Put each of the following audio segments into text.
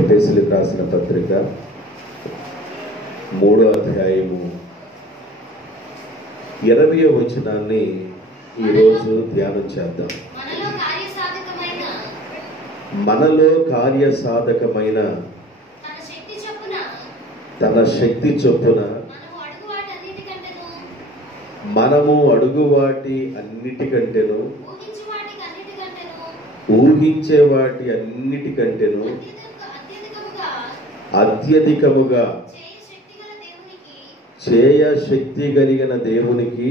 ఎఫెసీయులకు రాసిన పత్రిక 3వ అధ్యాయము 20వ వచనాన్ని ఈరోజు ధ్యానం చేద్దాం. మనలో కార్యసాధకమైన తన శక్తి చొప్పున మనము అడుగువాటి అన్నిటికంటేను ఊహించే వాటి అన్నిటికంటేను అత్యధికముగా చేయ శక్తి కలిగిన దేవునికి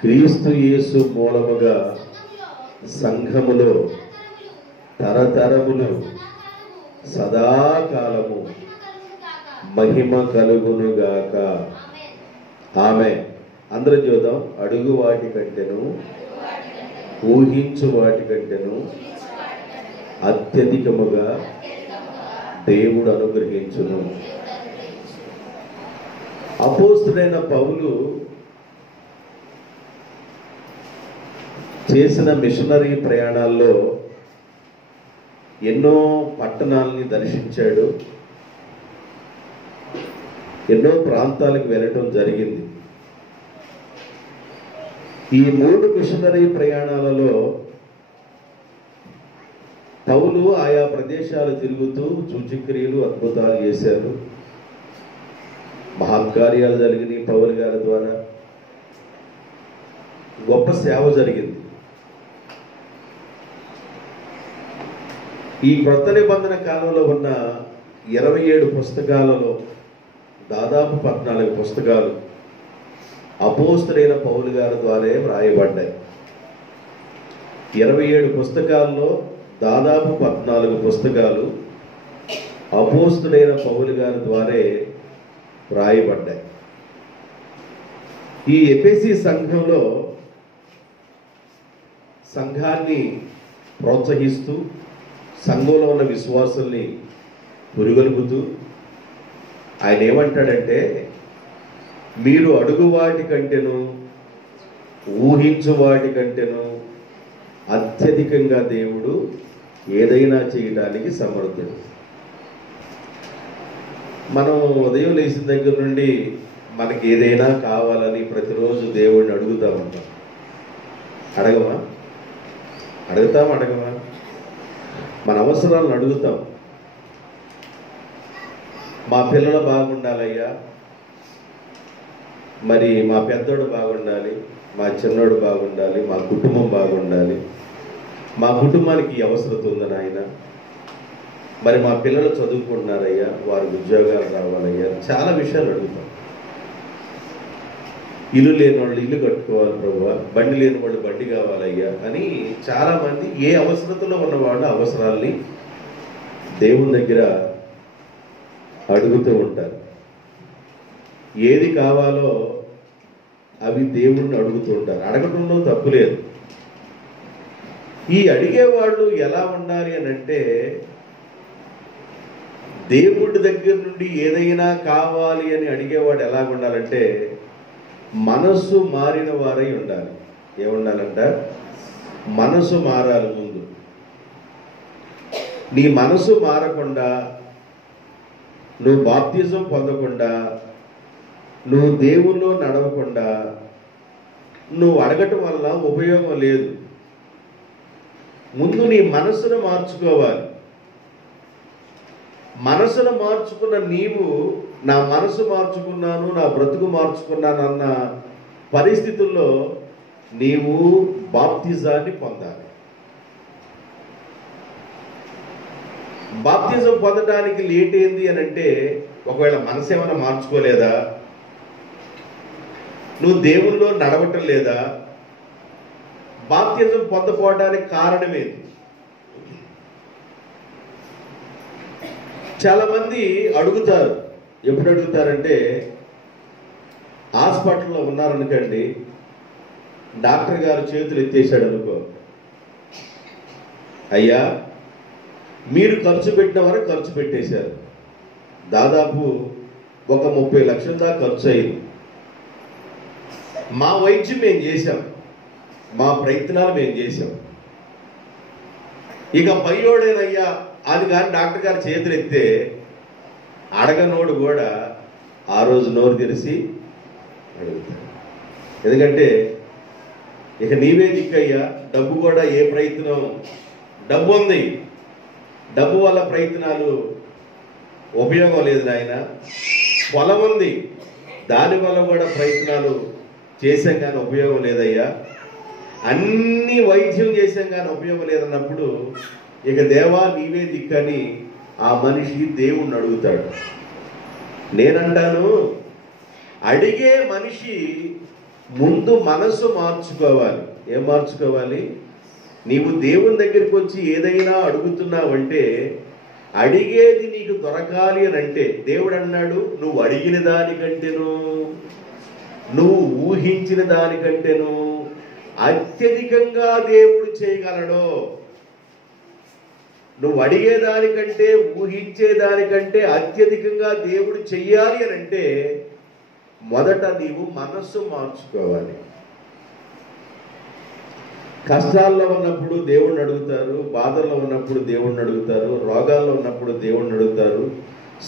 క్రీస్తు యేసు మూలముగా సంఘములో తరతరములు సదాకాలము మహిమ కలుగునుగాక. ఆమె అందరూ చూద్దాం. అడుగు వాటి కంటేను ఊహించు వాటి కంటేను అత్యధికముగా దేవుడు అనుగ్రహించును. అపోస్తలుడైన పౌలు చేసిన మిషనరీ ప్రయాణాల్లో ఎన్నో పట్టణాలని దర్శించాడు, ఎన్నో ప్రాంతాలకు వెళ్ళటం జరిగింది. ఈ 3 మిషనరీ ప్రయాణాలలో పౌలు ఆయా ప్రదేశాలు తిరుగుతూ సూచక్రియలు అద్భుతాలు చేశారు. మహత్కార్యాలు జరిగినాయి. పౌలు గారి ద్వారా గొప్ప సేవ జరిగింది. ఈ కొత్త నిబంధన కాలంలో ఉన్న 27 పుస్తకాలలో దాదాపు 14 పుస్తకాలు అపోస్తలుడైన పౌలు గారి ద్వారా వ్రాయబడ్డాయి. 27 పుస్తకాల్లో దాదాపు 14 పుస్తకాలు అపోస్తలుడైన పౌలు గారి ద్వారా వ్రాయబడ్డాయి. ఈ ఎఫెసీ సంఘంలో సంఘాన్ని ప్రోత్సహిస్తూ సంఘంలో ఉన్న విశ్వాసుల్ని పురుగొలుపుతూ ఆయన ఏమంటాడంటే, మీరు అడుగు వాటి కంటేను ఊహించు వాటి కంటేను అత్యధికంగా దేవుడు ఏదైనా చేయడానికి సమర్థుడు. మనం ఉదయం లేచిన దగ్గర నుండి మనకి ఏదైనా కావాలని ప్రతిరోజు దేవుడిని అడుగుతా ఉంటాం. అడగమా? అడగమా? మన అవసరాలను అడుగుతాం. మా పిల్లలు బాగుండాలయ్యా, మరి మా పెద్దోడు బాగుండాలి, మా చిన్నోడు బాగుండాలి, మా కుటుంబం బాగుండాలి, మా కుటుంబానికి అవసరం ఉంది నాయన, మరి మా పిల్లలు చదువుకుంటున్నారయ్యా, వారికి ఉద్యోగాలు రావాలయ్యా, చాలా విషయాలు అడుగుతాం. ఇల్లు లేని వాళ్ళు ఇల్లు కట్టుకోవాలి ప్రభువా, బండి లేని వాళ్ళు బండి కావాలయ్యా అని చాలామంది ఏ అవసరతలో ఉన్నవాళ్ళు అవసరాల్ని దేవుని దగ్గర అడుగుతూ ఉంటారు. ఏది కావాలో అవి దేవుణ్ణి అడుగుతూ ఉంటారు. అడగటంలో తప్పు లేదు. ఈ అడిగేవాళ్ళు ఎలా ఉండాలి అని అంటే, దేవుడి దగ్గర నుండి ఏదైనా కావాలి అని అడిగేవాడు ఎలా ఉండాలంటే మనసు మారిన వారై ఉండాలి. ఏముండాలంట? మనసు మారాలి. ముందు నీ మనసు మారకుండా, నువ్వు బాప్తిజం పొందకుండా, నువ్వు దేవుల్లో నడవకుండా నువ్వు అడగటం వల్ల ఉపయోగం లేదు. ముందు నీ మనసును మార్చుకోవాలి. మనసును మార్చుకున్న నీవు, నా మనసు మార్చుకున్నాను, నా బ్రతుకు మార్చుకున్నాను అన్న పరిస్థితుల్లో నీవు బాప్తిజాన్ని పొందాలి. బాప్తిజం పొందడానికి లేట్ ఏంది అని అంటే, ఒకవేళ మనసు ఏమైనా మార్చుకోలేదా, నువ్వు దేవుల్లో నడవటం లేదా, బాప్తిజం పొందపోవడానికి కారణమేంది? చాలా మంది అడుగుతారు. ఎప్పుడు అడుగుతారంటే, హాస్పిటల్లో ఉన్నారనుకోండి, డాక్టర్ గారు చేతులు ఎత్తేసాడు అనుకో, అయ్యా మీరు ఖర్చు పెట్టిన వరకు ఖర్చు పెట్టేశారు, దాదాపు ఒక 30 లక్షల దాకా ఖర్చు అయింది, మా వైద్యం మేము చేశాం, మా ప్రయత్నాలు మేము చేశాం, ఇక పయ్యోడేనయ్యా అది కానీ డాక్టర్ గారు చేతులు ఎత్తే అడగనోడు కూడా ఆ రోజు నోరు తెరిచి అడుగుతాడు. ఎందుకంటే ఇక నీవే దిక్కయ్యా, డబ్బు కూడా ఏ ప్రయత్నం, డబ్బు ఉంది, డబ్బు వల్ల ప్రయత్నాలు ఉపయోగం లేదు నాయన. పొలం ఉంది, దానివల్ల కూడా ప్రయత్నాలు చేసాం కానీ ఉపయోగం లేదయ్యా. అన్ని వైద్యం చేసాం కానీ ఉపయోగం లేదన్నప్పుడు ఇక దేవా నీవే దిక్కని ఆ మనిషి దేవుణ్ణి అడుగుతాడు. నేనంటాను, అడిగే మనిషి ముందు మనసు మార్చుకోవాలి. ఏం మార్చుకోవాలి? నీవు దేవుని దగ్గరికి వచ్చి ఏదైనా అడుగుతున్నావంటే అడిగేది నీకు దొరకాలి అని అంటే దేవుడు అన్నాడు, నువ్వు అడిగిన దానికంటేను, నువ్వు ఊహించిన దానికంటేను అత్యధికంగా దేవుడు చేయగలడు. నువ్వు అడిగేదానికంటే ఊహించేదానికంటే అత్యధికంగా దేవుడు చెయ్యాలి అని అంటే మొదట నీవు మనస్సు మార్చుకోవాలి. కష్టాల్లో ఉన్నప్పుడు దేవుణ్ణి అడుగుతారు, బాధల్లో ఉన్నప్పుడు దేవుణ్ణి అడుగుతారు, రోగాల్లో ఉన్నప్పుడు దేవుణ్ణి అడుగుతారు,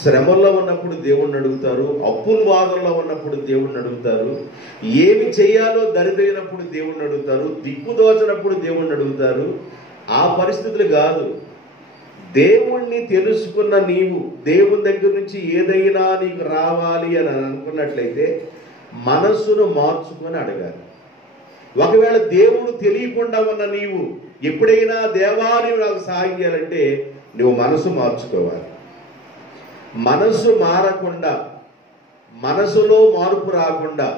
శ్రమల్లో ఉన్నప్పుడు దేవుణ్ణి అడుగుతారు, అప్పుల బాధల్లో ఉన్నప్పుడు దేవుణ్ణి అడుగుతారు, ఏమి చేయాలో దరిద్రైనప్పుడు దేవుణ్ణి అడుగుతారు, దిక్కుదోచినప్పుడు దేవుణ్ణి అడుగుతారు. ఆ పరిస్థితులు కాదు. దేవుణ్ణి తెలుసుకున్న నీవు దేవుని దగ్గర నుంచి ఏదైనా నీకు రావాలి అని అనుకున్నట్లయితే మనస్సును మార్చుకొని అడగాలి. ఒకవేళ దేవుడు తెలియకుండా ఉన్న నీవు ఎప్పుడైనా దేవాని నాకు సహాయం చేయాలంటే నువ్వు మనసు మార్చుకోవాలి. మనసు మారకుండా, మనసులో మార్పు రాకుండా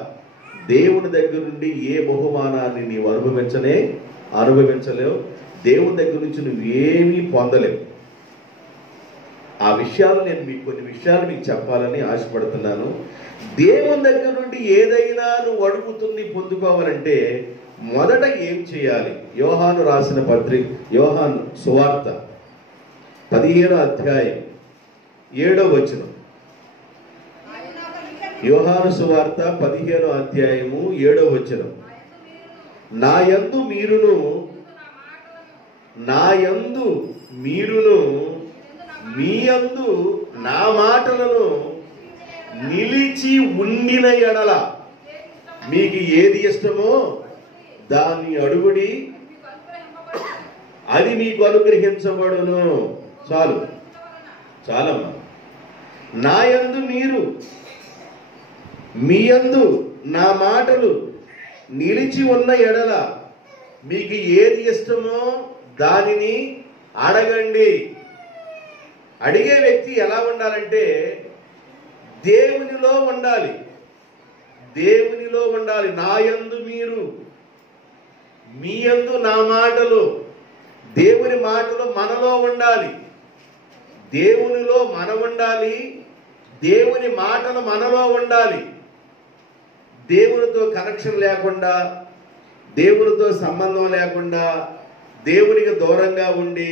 దేవుని దగ్గర నుండి ఏ బహుమానాన్ని నీవు అనుభవించలేవు. దేవుని దగ్గర నుంచి నువ్వేమీ పొందలేవు. ఆ విషయాలు నేను కొన్ని విషయాలు మీకు చెప్పాలని ఆశపడుతున్నాను. దేవుని దగ్గర నుండి ఏదైనా నువ్వు అడుగుతుంది పొందుకోవాలంటే మొదట ఏం చేయాలి? యోహాను రాసిన పత్రిక, యోహాను సువార్త 15వ అధ్యాయం 7వ వచనం. యోహాను సువార్త 15వ అధ్యాయము 7వ వచనం. నా యందు మీరును మీ యందు నా మాటలను నిలిచి ఉండిన ఎడల మీకు ఏది ఇష్టమో దాన్ని అడుగుడి, అది మీకు అనుగ్రహించబడును. చాలమ్మా. నా యందు మీ యందు నా మాటలు నిలిచి ఉన్న ఎడల మీకు ఏది ఇష్టమో దానిని అడగండి. అడిగే వ్యక్తి ఎలా ఉండాలంటే దేవునిలో ఉండాలి. నా యందు మీ యందు నా మాటలు, దేవుని మాటలు మనలో ఉండాలి. దేవునిలో మనం ఉండాలి, దేవుని మాటలు మనలో ఉండాలి. దేవునితో కనెక్షన్ లేకుండా, దేవునితో సంబంధం లేకుండా, దేవునికి దూరంగా ఉండి,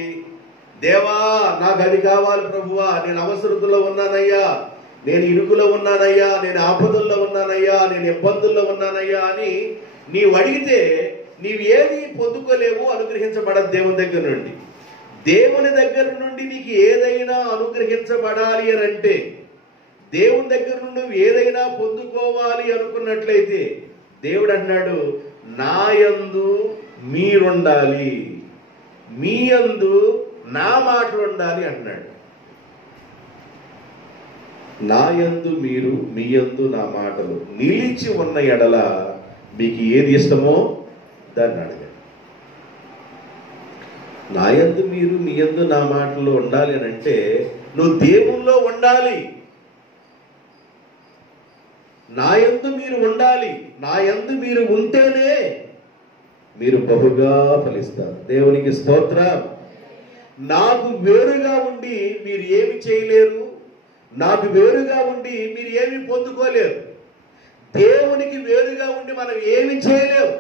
దేవా నాకు అది కావాలి ప్రభువా, నేను అవసరతలో ఉన్నానయ్యా, నేను ఇరుకులో ఉన్నానయ్యా, నేను ఆపదల్లో ఉన్నానయ్యా, నేను ఇబ్బందుల్లో ఉన్నానయ్యా అని నీవు అడిగితే నీవు ఏది పొందుకోలేవు, అనుగ్రహించబడదు దేవుని దగ్గర నుండి. దేవుని దగ్గర నుండి నీకు ఏదైనా అనుగ్రహించబడాలి అని అంటే, దేవుని దగ్గర నుండి నువ్వు ఏదైనా పొందుకోవాలి అనుకున్నట్లయితే దేవుడు అన్నాడు, నా యందు మీరుండాలి, మీ యందు నా మాటలు ఉండాలి అన్నాడు. నా యందు మీరు, మీ యందు నా మాటలు నిలిచి ఉన్న ఎడల మీకు ఏది ఇష్టమో దాన్ని అడగండి. నా యందు మీరు, మీ యందు నా మాటలు ఉండాలి అని అంటే నువ్వు దేవుల్లో ఉండాలి. నా యందు మీరు ఉండాలి. నా యందు మీరు ఉంటేనే మీరు బహుగా ఫలిస్తారు. దేవునికి స్తోత్రం. నాకు వేరుగా ఉండి మీరు ఏమి చేయలేరు, నాకు వేరుగా ఉండి మీరు ఏమి పొందుకోలేరు. దేవునికి వేరుగా ఉండి మనం ఏమి చేయలేము.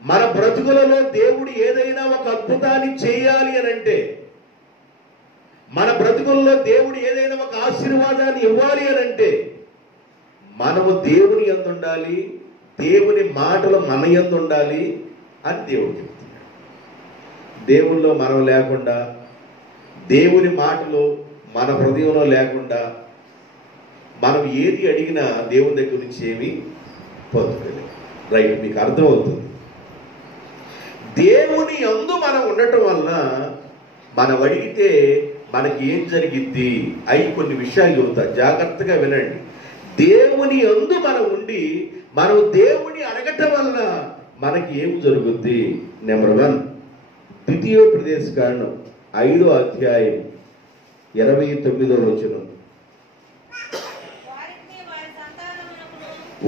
మన బ్రతుకులలో దేవుడు ఏదైనా ఒక అద్భుతాన్ని చేయాలి అని అంటే, మన బ్రతుకులలో దేవుడు ఏదైనా ఒక ఆశీర్వాదాన్ని ఇవ్వాలి అని అంటే మనము దేవుని యందు ఉండాలి, దేవుని మాటలు మన యందు ఉండాలి అని దేవుడు చెప్తున్నాడు. దేవుల్లో మనం లేకుండా, దేవుని మాటలు మన హృదయంలో లేకుండా మనం ఏది అడిగినా దేవుని దగ్గర నుంచి ఏమి పొందుకోలేదు. రైట్, మీకు అర్థమవుతుంది. దేవుని యందు మనం ఉండటం వలన మనం అడిగితే మనకి ఏం జరిగిద్ది అయి కొన్ని విషయాలు చెబుతా, జాగ్రత్తగా వినండి. దేవుని యందు మనం ఉండి మనం దేవుని అడగటం వలన మనకి ఏం జరుగుద్ది? నెంబర్ 1, ద్వితీయోపదేశకాండం 5వ అధ్యాయం 29వ వచనం.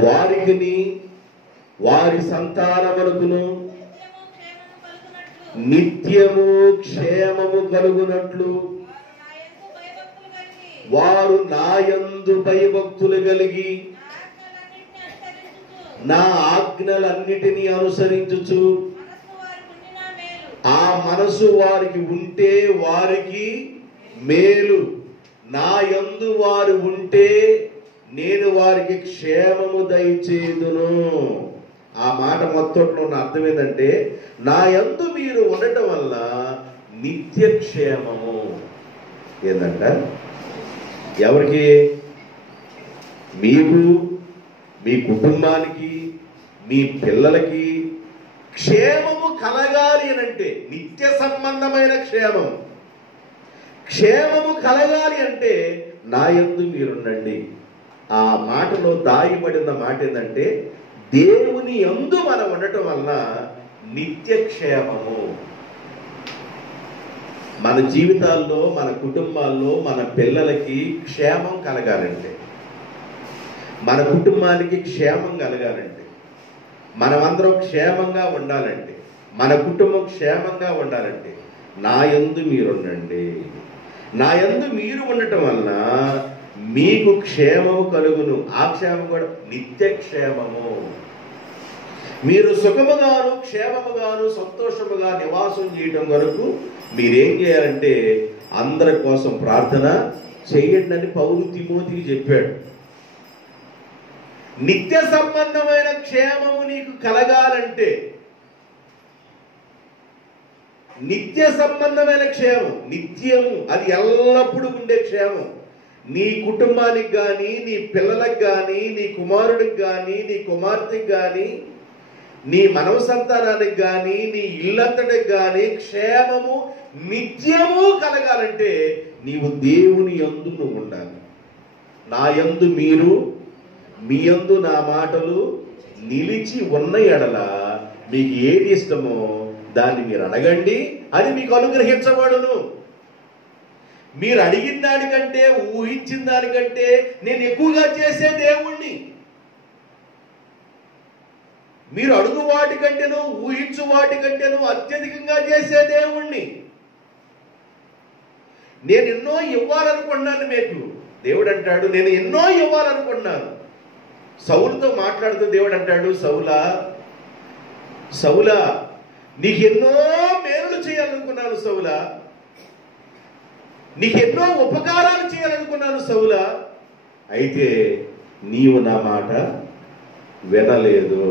వారికిని వారి సంతానమునకును నిత్యము క్షేమము కలుగునట్లు వారు నాయందు భయభక్తులు కలిగి నా ఆజ్ఞలన్నిటినీ అనుసరించుచు ఆ మనసు వారికి ఉంటే వారికి మేలు. నా యందు వారు ఉంటే నేను వారికి క్షేమము దయచేయుదును. ఆ మాట మొత్తంలో ఉన్న అర్థం ఏంటంటే, నా యందు మీరు ఉండటం వల్ల నిత్య క్షేమము. ఏంటంట? ఎవరికి? మీకు, మీ కుటుంబానికి, మీ పిల్లలకి క్షేమము కలగాలి అని అంటే, నిత్య సంబంధమైన క్షేమం. క్షేమము కలగాలి అంటే నా యందు మీరుండండి. ఆ మాటలో దాయబడిన మాట ఏంటంటే, దేవుని యందు మనం ఉండటం వలన నిత్య క్షేమము. మన జీవితాల్లో, మన కుటుంబాల్లో, మన పిల్లలకి క్షేమం కలగాలంటే, మన కుటుంబానికి క్షేమం కలగాలంటే, మనమందరం క్షేమంగా ఉండాలంటే, మన కుటుంబం క్షేమంగా ఉండాలంటే నా యందు మీరుండండి. నా యందు మీరు ఉండటం వలన మీకు క్షేమము కలుగును. ఆ క్షేమం కూడా నిత్య క్షేమము. మీరు సుఖముగాను క్షేమముగాను సంతోషముగా నివాసం చేయడం వరకు మీరేం చేయాలంటే అందరి కోసం ప్రార్థన చేయండి అని పౌలు తిమోతికి చెప్పాడు. నిత్య సంబంధమైన క్షేమము నీకు కలగాలంటే, నిత్య సంబంధమైన క్షేమం, నిత్యము, అది ఎల్లప్పుడూ ఉండే క్షేమం. నీ కుటుంబానికి కానీ, నీ పిల్లలకు కానీ, నీ కుమారుడికి కానీ, నీ కుమార్తెకి కానీ, నీ మనవ సంతానానికి కానీ, నీ ఇల్లంతటికి కానీ క్షేమము నిత్యము కలగాలంటే నీవు దేవుని యందు నువ్వు ఉండాలి. నా యందు మీరు, మీ యందు నా మాటలు నిలిచి ఉన్న ఎడల మీకు ఏది ఇష్టమో దాన్ని మీరు అడగండి, అది మీకు అనుగ్రహించబడును. మీరు అడిగిన దానికంటే, ఊహించిన దానికంటే నేను ఎక్కువగా చేసే దేవుణ్ణి. మీరు అడుగు వాటికంటేనూ ఊహించు వాటికంటేనూ అత్యధికంగా చేసే దేవుణ్ణి. నేను ఎన్నో ఇవ్వాలనుకున్నాను మీకు. దేవుడు అంటాడు, నేను ఎన్నో ఇవ్వాలనుకున్నాను. సౌలుతో మాట్లాడుతూ దేవుడు అంటాడు, సౌలా సౌలా నీకెన్నో మేలులు చేయాలనుకున్నాను సౌలా, నీకెన్నో ఉపకారాలు చేయాలనుకున్నాను సౌలా, అయితే నీవు నా మాట వినలేదు.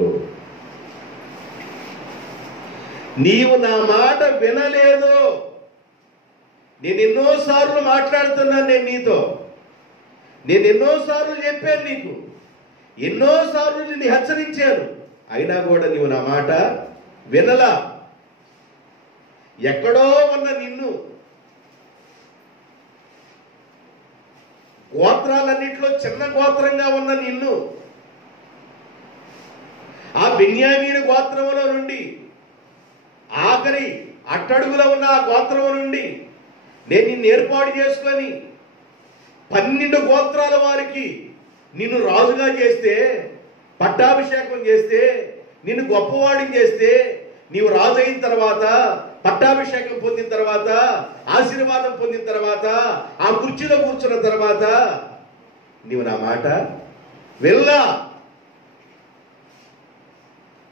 నీవు నా మాట వినలేదు. నేను ఎన్నోసార్లు మాట్లాడుతున్నాను, నేను నీతో, నేను ఎన్నోసార్లు చెప్పాను నీకు, ఎన్నోసార్లు నిన్ను హెచ్చరించాను, అయినా కూడా నీవు నా మాట వినలా. ఎక్కడో ఉన్న నిన్ను, గోత్రాలన్నింటిలో చిన్న గోత్రంగా ఉన్న నిన్ను, ఆ బెన్యామీను గోత్రములో నుండి ఆఖరి అట్టడుగులో ఉన్న ఆ గోత్రము నుండి నేను నిన్ను ఏర్పాటు చేసుకొని 12 గోత్రాల వారికి నిన్ను రాజుగా చేస్తే, పట్టాభిషేకం చేస్తే, నిన్ను గొప్పవాడిని చేస్తే, నీవు రాజు అయిన తర్వాత, పట్టాభిషేకం పొందిన తర్వాత, ఆశీర్వాదం పొందిన తర్వాత, ఆ కుర్చీలో కూర్చున్న తర్వాత నీవు నా మాట వెళ్ళా,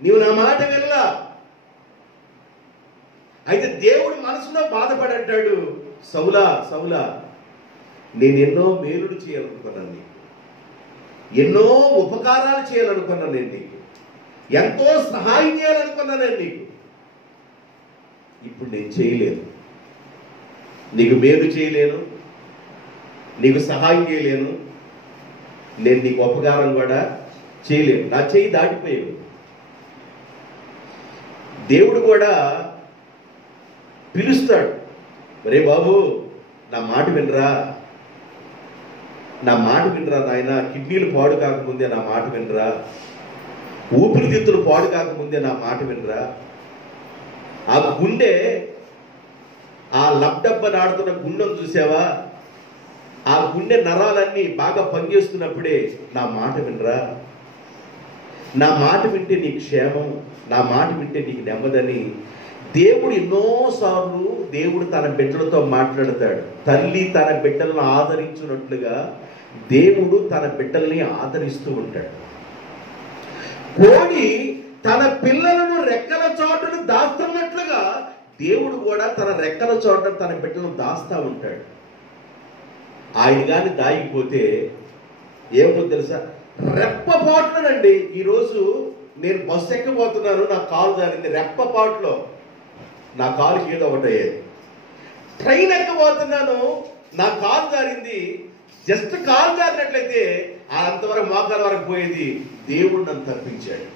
నీవు నా మాట వెళ్ళా. అయితే దేవుడు మనసులో బాధపడంటాడు, సౌలా సౌలా నేను ఎన్నో మేలుడు చేయాలనుకున్నాను నీకు, ఎన్నో ఉపకారాలు చేయాలనుకున్నాను నేను నీకు, ఎంతో సహాయం చేయాలనుకున్నాను నేను నీకు, ఇప్పుడు నేను చేయలేదు. నీకు మేలు చేయలేను, నీకు సహాయం చేయలేను, నేను నీకు ఉపకారం కూడా చేయలేను, నా చేయి దాటిపోయావు. దేవుడు కూడా పిలుస్తాడు, రే బాబు నా మాట వినరా, నా మాట వినరా నాయన, కిడ్నీలు పాడు కాకముందే నా మాట వినరా, ఊపిరితిత్తులు పాడు కాకముందే నా మాట వినరా, ఆ గుండె, ఆ లబ్డబ్బనాడుతున్న గుండెను చూసావా, ఆ గుండె నరాలన్నీ బాగా పనిచేస్తున్నప్పుడే నా మాట వినరా, నా మాట వింటే నీకు క్షేమం, నా మాట వింటే నీకు నెమ్మదని దేవుడు ఎన్నోసార్లు దేవుడు తన బిడ్డలతో మాట్లాడతాడు. తల్లి తన బిడ్డలను ఆదరించినట్లుగా దేవుడు తన బిడ్డల్ని ఆదరిస్తూ ఉంటాడు. కోడి తన పిల్లలను రెక్కల చోటును దాస్తున్నట్లుగా దేవుడు కూడా తన రెక్కల చోట తన బిడ్డలను దాస్తూ ఉంటాడు. ఆయన కానీ దాగిపోతే ఏమో తెలుసా, రెప్పపాటునండి. ఈరోజు నేను బస్సు ఎక్కబోతున్నాను, నా కాలు జారింది, రెప్పపాటులో నా కాలుకి ఏదో ఒకటి అయ్యేది. ట్రైన్ ఎక్కబోతున్నాను, నా కాలు జారింది, జస్ట్ కాలు జారినట్లయితే అంతవరకు మోకాల వరకు పోయేది. దేవుడు నన్ను తప్పించాడు.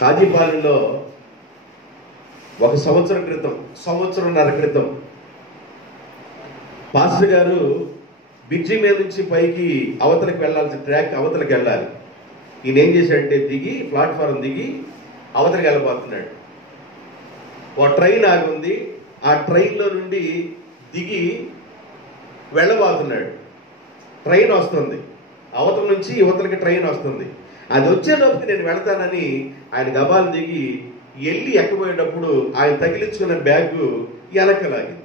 కాజీపాలెంలో ఒక సంవత్సరంన్నర క్రితం పాస్టర్ గారు బ్రిడ్జి మీద నుంచి పైకి అవతలకి వెళ్ళాల్సిన ట్రాక్ అవతలకి వెళ్ళాలి. ఈయన ఏం చేశాడంటే దిగి ప్లాట్ఫారం దిగి అవతలకి వెళ్ళబోతున్నాడు. ఒక ట్రైన్ ఆగి ఉంది, ఆ ట్రైన్లో నుండి దిగి వెళ్ళబోతున్నాడు. ట్రైన్ వస్తుంది, అవతల నుంచి యువతలకి ట్రైన్ వస్తుంది. అది వచ్చేటప్పుడు నేను వెళతానని ఆయన గబాలు దిగి వెళ్ళి ఎక్కబోయేటప్పుడు ఆయన తగిలించుకున్న బ్యాగ్ వెనక్కలాగింది.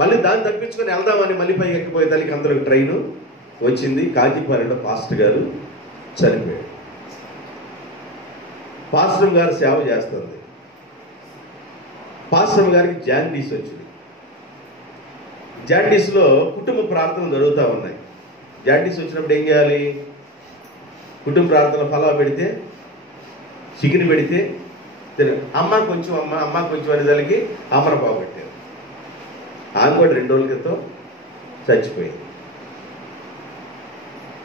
మళ్ళీ దాన్ని తప్పించుకొని వెళ్దామని మళ్ళీ పైకి ఎక్కిపోయే తల్లికి అందరికి ట్రైన్ వచ్చింది. కాజీపాలెంలో పాస్టర్ గారు చనిపోయాడు. పాస్టర్ గారు సేవ చేస్తుంది. పాస్టర్ గారికి జాండీస్ వచ్చింది. జాండీస్లో కుటుంబ ప్రార్థనలు జరుగుతూ ఉన్నాయి. జాండీస్ వచ్చినప్పుడు ఏం చేయాలి? కుటుంబ ప్రార్థన ఫలా పెడితే, చికెన్ పెడితే అమ్మ కొంచెం అనేదానికి అమ్మన పోగొట్టారు. ఆమె కూడా 2 రోజుల క్రితం చచ్చిపోయింది.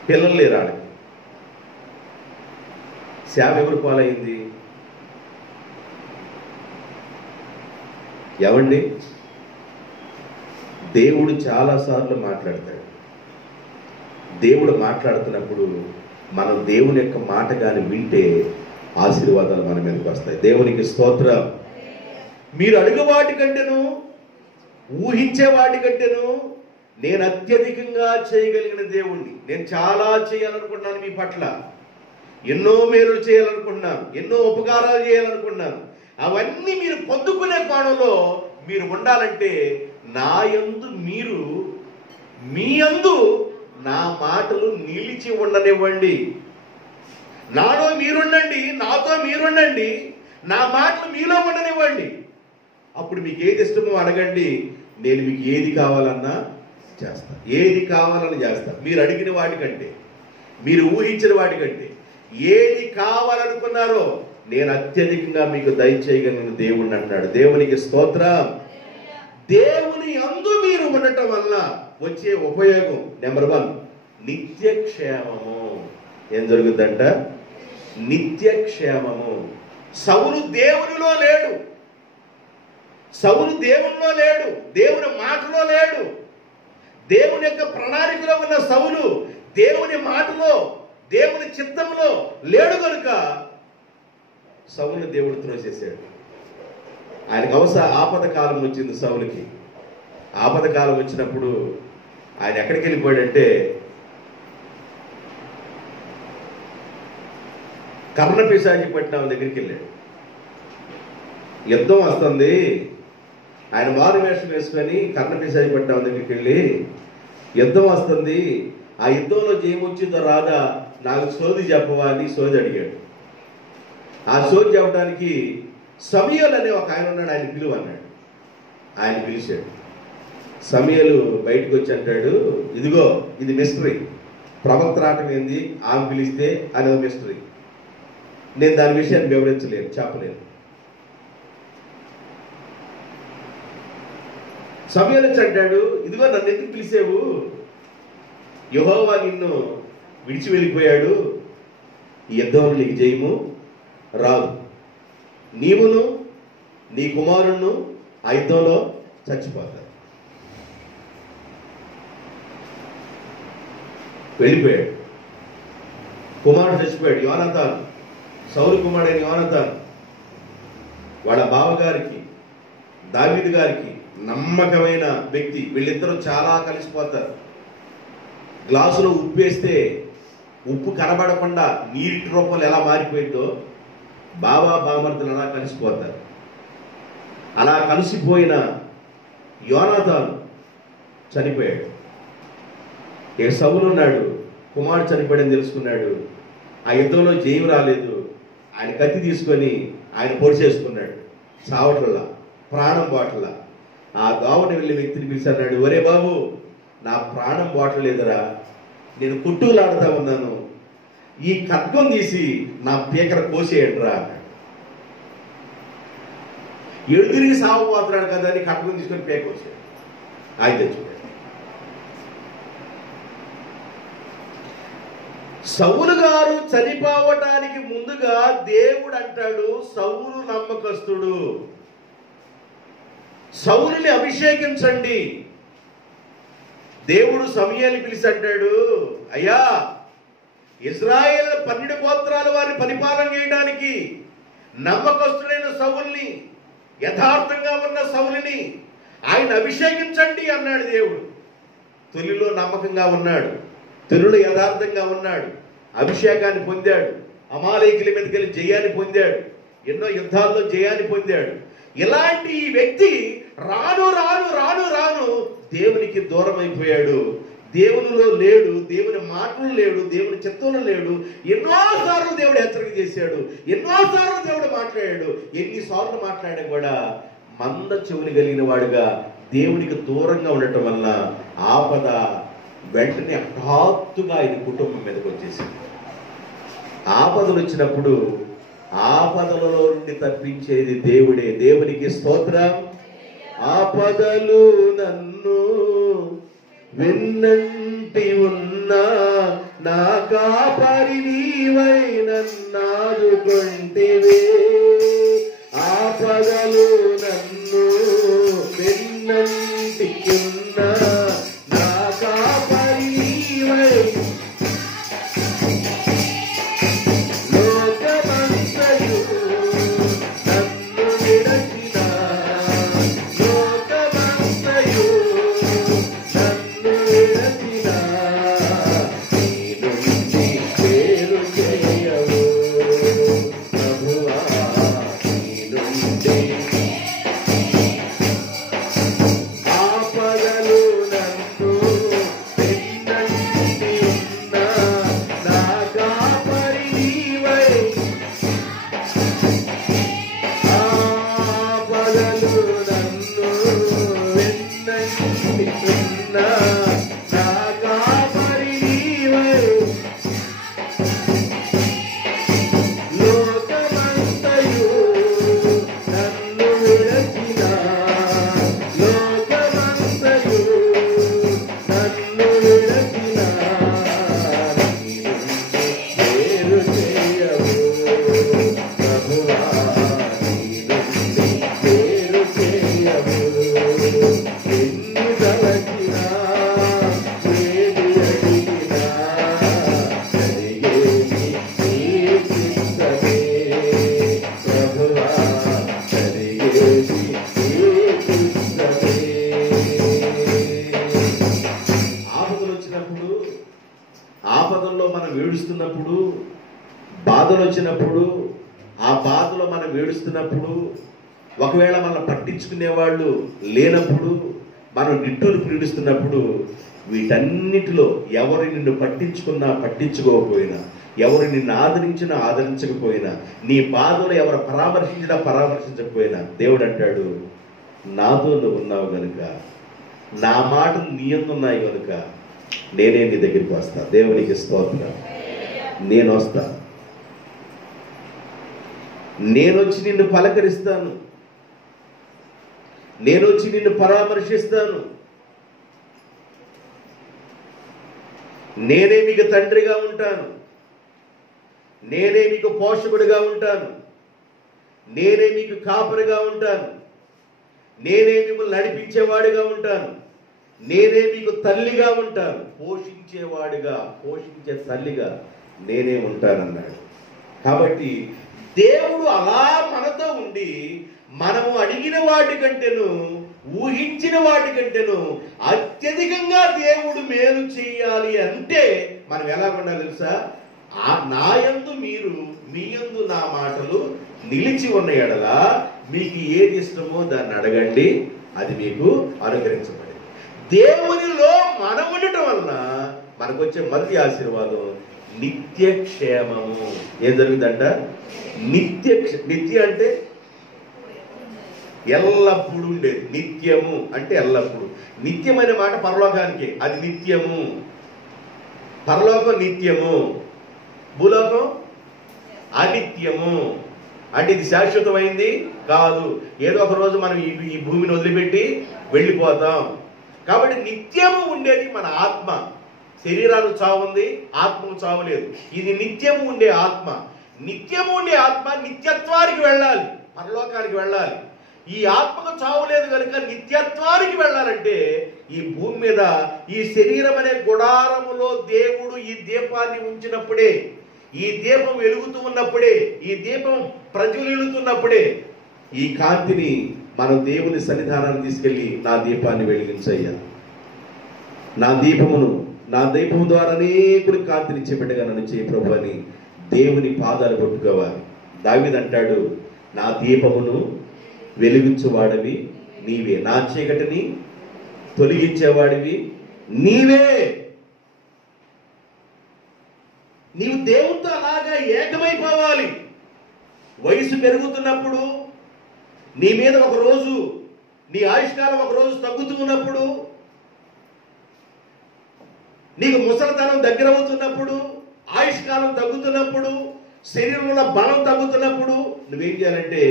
పిల్లలు లేరు ఆడకి. సేవ ఎవరు పాలైంది? ఏమండి, దేవుడు చాలాసార్లు మాట్లాడతాడు. దేవుడు మాట్లాడుతున్నప్పుడు మనం దేవుని యొక్క మాట కానీ వింటే ఆశీర్వాదాలు మన మీదకి వస్తాయి. దేవునికి స్తోత్రం. మీరు అడుగు వాటి కంటేను, ఊహించే వాటి కంటేను నేను అత్యధికంగా చేయగలిగిన దేవుణ్ణి. నేను చాలా చేయాలనుకున్నాను మీ పట్ల, ఎన్నో మేలులు చేయాలనుకున్నాను, ఎన్నో ఉపకారాలు చేయాలనుకున్నాను. అవన్నీ మీరు పొందుకునే కోణంలో మీరు ఉండాలంటే నా యందు మీరు, మీ యందు నా మాటలు నిలిచి ఉండనివ్వండి. నాలో మీరుండండి, నాతో మీరుండండి, నా మాటలు మీలో ఉండనివ్వండి. అప్పుడు మీకు ఏది ఇష్టమో అడగండి, నేను మీకు ఏది కావాలన్నా చేస్తా, ఏది కావాలని చేస్తా. మీరు అడిగిన వాటికంటే, మీరు ఊహించిన వాటికంటే ఏది కావాలనుకున్నారో నేను అత్యధికంగా మీకు దయచేయగలిగిన దేవుణ్ణి అంటున్నాడు. దేవునికి స్తోత్రం. దేవుని యందు మీరు ఉండటం వల్ల వచ్చే ఉపయోగం నెంబర్ 1 నిత్యక్షేమము. ఏం జరుగుతుందంట? నిత్యక్షేమము. సౌలు దేవునిలో లేడు, సౌలు దేవునిలో లేడు, దేవుని మాటలో లేడు. దేవుని యొక్క ప్రణాళికలో ఉన్న సౌలు దేవుని మాటలో, దేవుని చిత్తంలో లేడు కనుక సౌలు దేవుడు త్రోసేసాడు. ఆయనకు ఆపద కాలం వచ్చింది. సౌలుకి ఆపద కాలం వచ్చినప్పుడు ఆయన ఎక్కడికి వెళ్ళిపోయాడంటే కర్ణపిశాచి పట్టిన దగ్గరికి వెళ్ళాడు. యుద్ధం వస్తుంది, ఆయన మారు వేషం వేసుకొని కర్ణపిశాచి పట్టిన దగ్గరికి వెళ్ళి యుద్ధం వస్తుంది, ఆ యుద్ధంలో ఏమొచ్చిందో రాదా నాకు సోది చెప్పవా అని సోది అడిగాడు. ఆ సోది చెప్పడానికి సమూయేలు అనే ఒక ఆయన ఉన్నాడు, ఆయన పిలువ అన్నాడు. ఆయన పిలిచాడు. సమూయేలు బయటకు వచ్చి అంటాడు, ఇదిగో ఇది మిస్టరీ, ప్రవక్త రావటం ఏంది, ఆమె పిలిస్తే అనేది మిస్టరీ, నేను దాని విషయాన్ని వివరించలేను, చెప్పలేను. సమూయేలు వచ్చి అంటాడు, ఇదిగో నన్ను ఎందుకు పిలిచావు? యెహోవా నిన్ను విడిచి వెళ్ళిపోయాడు, ఈ యుద్ధంలో నీకు జయము రాదు, నీవును నీ కుమారుణ్ణు ఆ యుద్ధంలో చచ్చిపోతారు. వెళ్ళిపోయాడు. కుమారుడు చచ్చిపోయాడు. యోనాతాను, సౌలు కుమారుడైన యోనాతాను వాళ్ళ బావగారికి దావీదు గారికి నమ్మకమైన వ్యక్తి. వీళ్ళిద్దరూ చాలా కలిసిపోతారు. గ్లాసులో ఉప్పు వేస్తే ఉప్పు కనబడకుండా నీటి రూపంలో ఎలా మారిపోయిందో బావా బామర్దులు అలా కలిసిపోతారు. అలా కలిసిపోయిన యోనాతాను చనిపోయాడు. ఇక సౌలు ఉన్నాడు, కుమారుడు చనిపోయాడని తెలుసుకున్నాడు. ఆ యుద్ధంలో జయం రాలేదు. ఆయన కత్తి తీసుకొని ఆయన పొడి చేసుకున్నాడు. చావట్లా, ప్రాణం బాటలా. ఆ గావుని వెళ్ళే వ్యక్తిని పిలిచి అన్నాడు, ఒరే బాబు, నా ప్రాణం బాటలేదురా, నేను కుట్టులాడుతూ ఉన్నాను, ఈ ఖడ్గం తీసి నా పీకర కోసేయండిరా అన్నాడు. ఎదురికి సావపోతున్నాడు కదా అని ఖడ్గం తీసుకొని పీక కోసాడు. ఆయన తెచ్చుకోడు. సౌలు గారు చనిపోవటానికి ముందుగా దేవుడు అంటాడు, సౌలు నమ్మకస్తుడు, సౌలుని అభిషేకించండి. దేవుడు సమూయేలుని పిలిచి అంటాడు, అయ్యా, ఇజ్రాయేల్ 12 గోత్రాలు వారిని పరిపాలన చేయడానికి నమ్మకస్తుడైన సౌలుని, యథార్థంగా ఉన్న సౌలుని ఆయన అభిషేకించండి అన్నాడు దేవుడు. తొలిలో నమ్మకంగా ఉన్నాడు, తొలిలో యథార్థంగా ఉన్నాడు, అభిషేకాన్ని పొందాడు, అమాలేకుల మీదకి వెళ్ళి జయాన్ని పొందాడు, ఎన్నో యుద్ధాల్లో జయాన్ని పొందాడు. ఇలాంటి ఈ వ్యక్తి రాను రాను రాను రాను దేవునికి దూరం అయిపోయాడు. దేవునిలో లేడు, దేవుని మాటలు లేడు, దేవుని చిత్తంలో లేడు. ఎన్నోసార్లు దేవుడు హెచ్చరిక చేశాడు, ఎన్నోసార్లు దేవుడు మాట్లాడాడు. ఎన్నిసార్లు మాట్లాడా కూడా మంద చెవులు కలిగిన వాడుగా దేవునికి దూరంగా ఉండటం వల్ల ఆపద వెంటనే హఠాత్తుగా ఆయన కుటుంబం మీదకి వచ్చేసింది. ఆపదలు వచ్చినప్పుడు ఆపదలలో నుండి తప్పించేది దేవుడే. దేవునికి స్తోత్రం. ఆపదలు నన్ను వెన్నంటి ఉన్నా నా కాపరి నీవై నన్నాదుకొంటివే. ఆపదలు నన్ను వెన్నంటి ఉన్నా నా కాపరి నీవై. ఆపదల్లో మనం ఏడుస్తున్నప్పుడు, బాధలు వచ్చినప్పుడు, ఆ బాధలో మనం ఏడుస్తున్నప్పుడు, ఒకవేళ మనం పట్టించుకునేవాళ్ళు లేనప్పుడు, మనం నిట్టూరు పీడిస్తున్నప్పుడు, వీటన్నిటిలో ఎవరు నిన్ను పట్టించుకున్నా పట్టించుకోకపోయినా, ఎవరు నిన్ను ఆదరించినా ఆదరించకపోయినా, నీ బాధలో ఎవరు పరామర్శించినా పరామర్శించకపోయినా, దేవుడు అంటాడు, నాతో నువ్వు ఉన్నావు కనుక, నా మాటలు నీ యందు ఉన్నాయి కనుక నేనే నీ దగ్గరికి వస్తా. దేవునికి స్తోత్రం. నేను వస్తా, నేను వచ్చి నిన్ను పలకరిస్తాను, నేను వచ్చి నిన్ను పరామర్శిస్తాను, నేనే మీకు తండ్రిగా ఉంటాను, నేనే మీకు పోషకుడిగా ఉంటాను, నేనే మీకు కాపరిగా ఉంటాను, నేనే మిమ్మల్ని నడిపించేవాడిగా ఉంటాను, నేనే మీకు తల్లిగా ఉంటాను, పోషించేవాడిగా, పోషించే తల్లిగా నేనే ఉంటానన్నాడు. కాబట్టి దేవుడు అలా మనతో ఉండి మనము అడిగిన వాటి కంటేను, ఊహించిన వాటి కంటేను అత్యధికంగా దేవుడు మేలు చేయాలి అంటే మనం ఎలా ఉండాలి తెలుసా? నా యందు మీరు, మీ యందు నా మాటలు నిలిచి ఉన్న ఎడల మీకు ఏది ఇష్టమో దాన్ని అడగండి, అది మీకు అనుగ్రహించబడింది. దేవునిలో మనం ఉండటం వలన మనకు వచ్చే మొదటి ఆశీర్వాదం నిత్య క్షేమము. ఏం జరుగుతుందంట? నిత్య అంటే ఎల్లప్పుడు ఉండేది. నిత్యము అంటే ఎల్లప్పుడు. నిత్యం అనే మాట పరలోకానికి, అది నిత్యము. పరలోకం నిత్యము, భూలోకం అనిత్యము. అంటే ఇది శాశ్వతమైంది కాదు, ఏదో ఒక రోజు మనం ఈ భూమిని వదిలిపెట్టి వెళ్ళిపోతాం. కాబట్టి నిత్యము ఉండేది మన ఆత్మ. శరీరాలు చావు ఉంది, ఆత్మకు చావు లేదు. ఇది నిత్యము ఉండే ఆత్మ. నిత్యము ఉండే ఆత్మ నిత్యత్వానికి వెళ్ళాలి, పరలోకానికి వెళ్ళాలి. ఈ ఆత్మకు చావు లేదు కనుక నిత్యత్వానికి వెళ్ళాలంటే ఈ భూమి మీద ఈ శరీరం అనే గుడారములో దేవుడు ఈ దీపాన్ని ఉంచినప్పుడే, ఈ దీపం వెలుగుతూ ఉన్నప్పుడే, ఈ దీపం ప్రజ్వలిల్లుతున్నప్పుడే ఈ కాంతిని మనం దేవుని సన్నిధానాన్ని తీసుకెళ్ళి నా దీపాన్ని వెలిగించయ్యా, నా దీపము ద్వారా అనేకుడు కాంతినిచ్చే బిడ్డగా నన్ను చేయి ప్రభు అని దేవుని పాదాలు పట్టుకోవాలి. దావీదు అంటాడు, నా దీపమును వెలిగించువాడివి నీవే, నా చీకటిని తొలగించేవాడివి నీవే. నీవు దేవునితో అలాగా ఏకమైపోవాలి. వయసు పెరుగుతున్నప్పుడు, నీ మీద ఒకరోజు నీ ఆయుష్కాలం ఒకరోజు తగ్గుతున్నప్పుడు, నీకు ముసలితనం దగ్గర అవుతున్నప్పుడు, ఆయుష్కాలం తగ్గుతున్నప్పుడు, శరీరంలో బలం తగ్గుతున్నప్పుడు నువ్వేం చేయాలంటే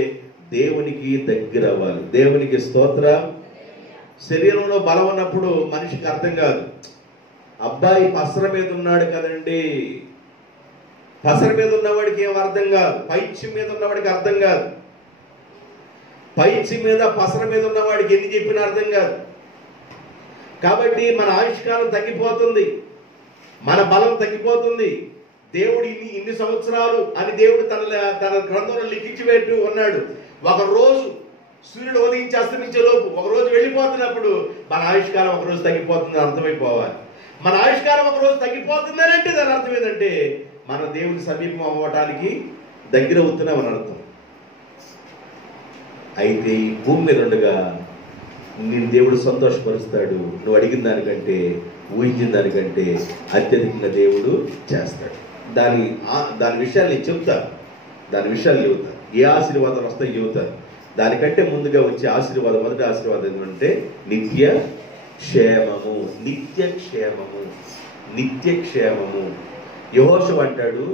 దేవునికి దగ్గర అవ్వాలి. దేవునికి స్తోత్రం. శరీరంలో బలం ఉన్నప్పుడు మనిషికి అర్థం కాదు. అబ్బాయి పసర మీద ఉన్నాడు కదండి, పసర మీద ఉన్నవాడికి ఏం అర్థం కాదు, పైచ్యం మీద ఉన్నవాడికి అర్థం కాదు. పైచ్యం మీద పసర మీద ఉన్నవాడికి ఎన్ని చెప్పినా అర్థం కాదు. కాబట్టి మన ఆయుష్కాలం తగ్గిపోతుంది, మన బలం తగ్గిపోతుంది. దేవుడు ఇన్ని సంవత్సరాలు అని దేవుడు తన గ్రంథంలో లిఖించి పెట్టు ఉన్నాడు. ఒక రోజు సూర్యుడు ఉదయించి అస్తమించే లోపు ఒక రోజు వెళ్ళిపోతున్నప్పుడు మన ఆయుష్కాలం ఒక రోజు తగ్గిపోతుందని అర్థమైపోవాలి. మన ఆయుష్కాలం ఒక రోజు తగ్గిపోతుందని అంటే దాని అర్థం ఏంటంటే మన దేవుని సమీపం అవ్వటానికి దగ్గర అవుతున్నామని అర్థం. అయితే ఈ భూమి మీద ఉండగా నేను దేవుడు సంతోషపరుస్తాడు. నువ్వు అడిగిన దానికంటే, ఊహించిన దానికంటే అత్యధికంగా దేవుడు చేస్తాడు. దాని విషయాలు నేను చెప్తాను, దాని విషయాలు చెబుతాను. ఏ ఆశీర్వాదాలు వస్తాయో చెబుతాను. దానికంటే ముందుగా వచ్చే ఆశీర్వాదం, మొదటి ఆశీర్వాదం ఏంటంటే నిత్య క్షేమము. నిత్య క్షేమము, నిత్య క్షేమము. యెహోషువ అంటాడు,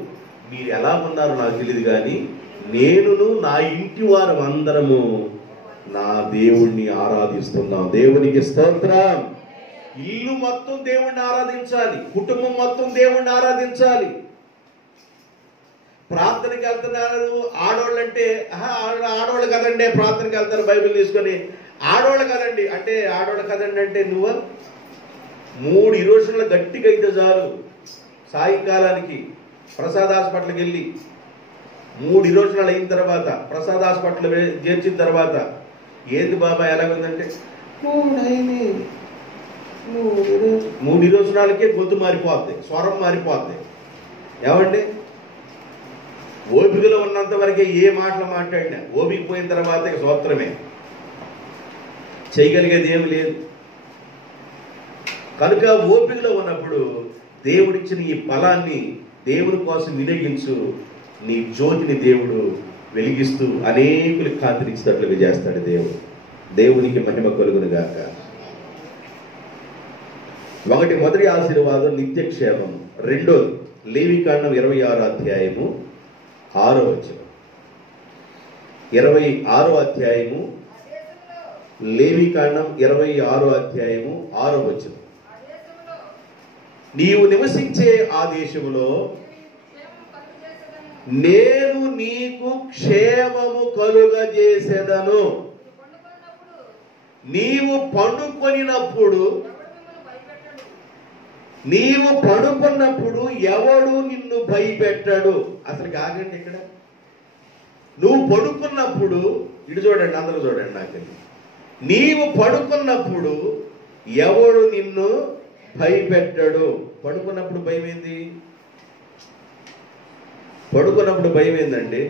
మీరు ఎలా ఉన్నారో నాకు తెలియదు కానీ నేనును నా ఇంటి వారు అందరము నా దేవుణ్ణి ఆరాధిస్తున్నాం. దేవునికి స్తోత్రం. ఇల్లు మొత్తం దేవుణ్ణి ఆరాధించాలి, కుటుంబం మొత్తం దేవుణ్ణి ఆరాధించాలి. ప్రార్థనకి వెళ్తున్నారు ఆడవాళ్ళు అంటే, ఆడవాళ్ళు కదండి ప్రార్థనకి వెళ్తారు బైబిల్ తీసుకొని, ఆడవాళ్ళు కదండి అంటే, ఆడవాళ్ళు కదండి అంటే నువ్వు 3 ఈరోజుల్లో గట్టిగా అయితే చాలు. సాయంకాలానికి ప్రసాద్ హాస్పిటల్కి వెళ్ళి 3 ఈరోజులు అయిన తర్వాత ప్రసాద్ హాస్పిటల్ చేర్చిన తర్వాత ఏంది బాబా ఎలాగుందంటే 3 ఈరోజులకే గొంతు మారిపోద్ది, స్వరం మారిపోద్ది. ఏమండి, ఓపికలో ఉన్నంత వరకే ఏ మాటలు మాట్లాడినా, ఓపిక పోయిన తర్వాత ఇక స్తోత్రమే, చేయగలిగేది ఏమి లేదు. కనుక ఓపికలో ఉన్నప్పుడు దేవుడిచ్చిన ఈ ఫలాన్ని దేవుని కోసం వినియోగించు. నీ జ్యోతిని దేవుడు వెలిగిస్తూ అనేకులకు కాంతినిచ్చినట్లుగా చేస్తాడు దేవుడు. దేవునికి మహిమ కలుగును గాక. మొదటి ఆశీర్వాదం నిత్యక్షేమం. రెండోది లేవికాండం 26వ అధ్యాయము 6వ వచనం. 26వ అధ్యాయము లేవికాండం 26వ అధ్యాయము 6వ వచనం. నీవు నివసించే ఆ దేశములో నేను నీకు క్షేమము కలుగజేసేదను. నీవు పడుకొనినప్పుడు ఎవడు నిన్ను భయపెట్టడు. అసలు కాగండి ఇక్కడ. నువ్వు పడుకున్నప్పుడు, ఇటు చూడండి, అందరూ చూడండి, నాకండి. నీవు పడుకున్నప్పుడు ఎవడు నిన్ను భయపెట్టడు. పడుకున్నప్పుడు భయం ఏంది? పడుకున్నప్పుడు భయం ఏందండి?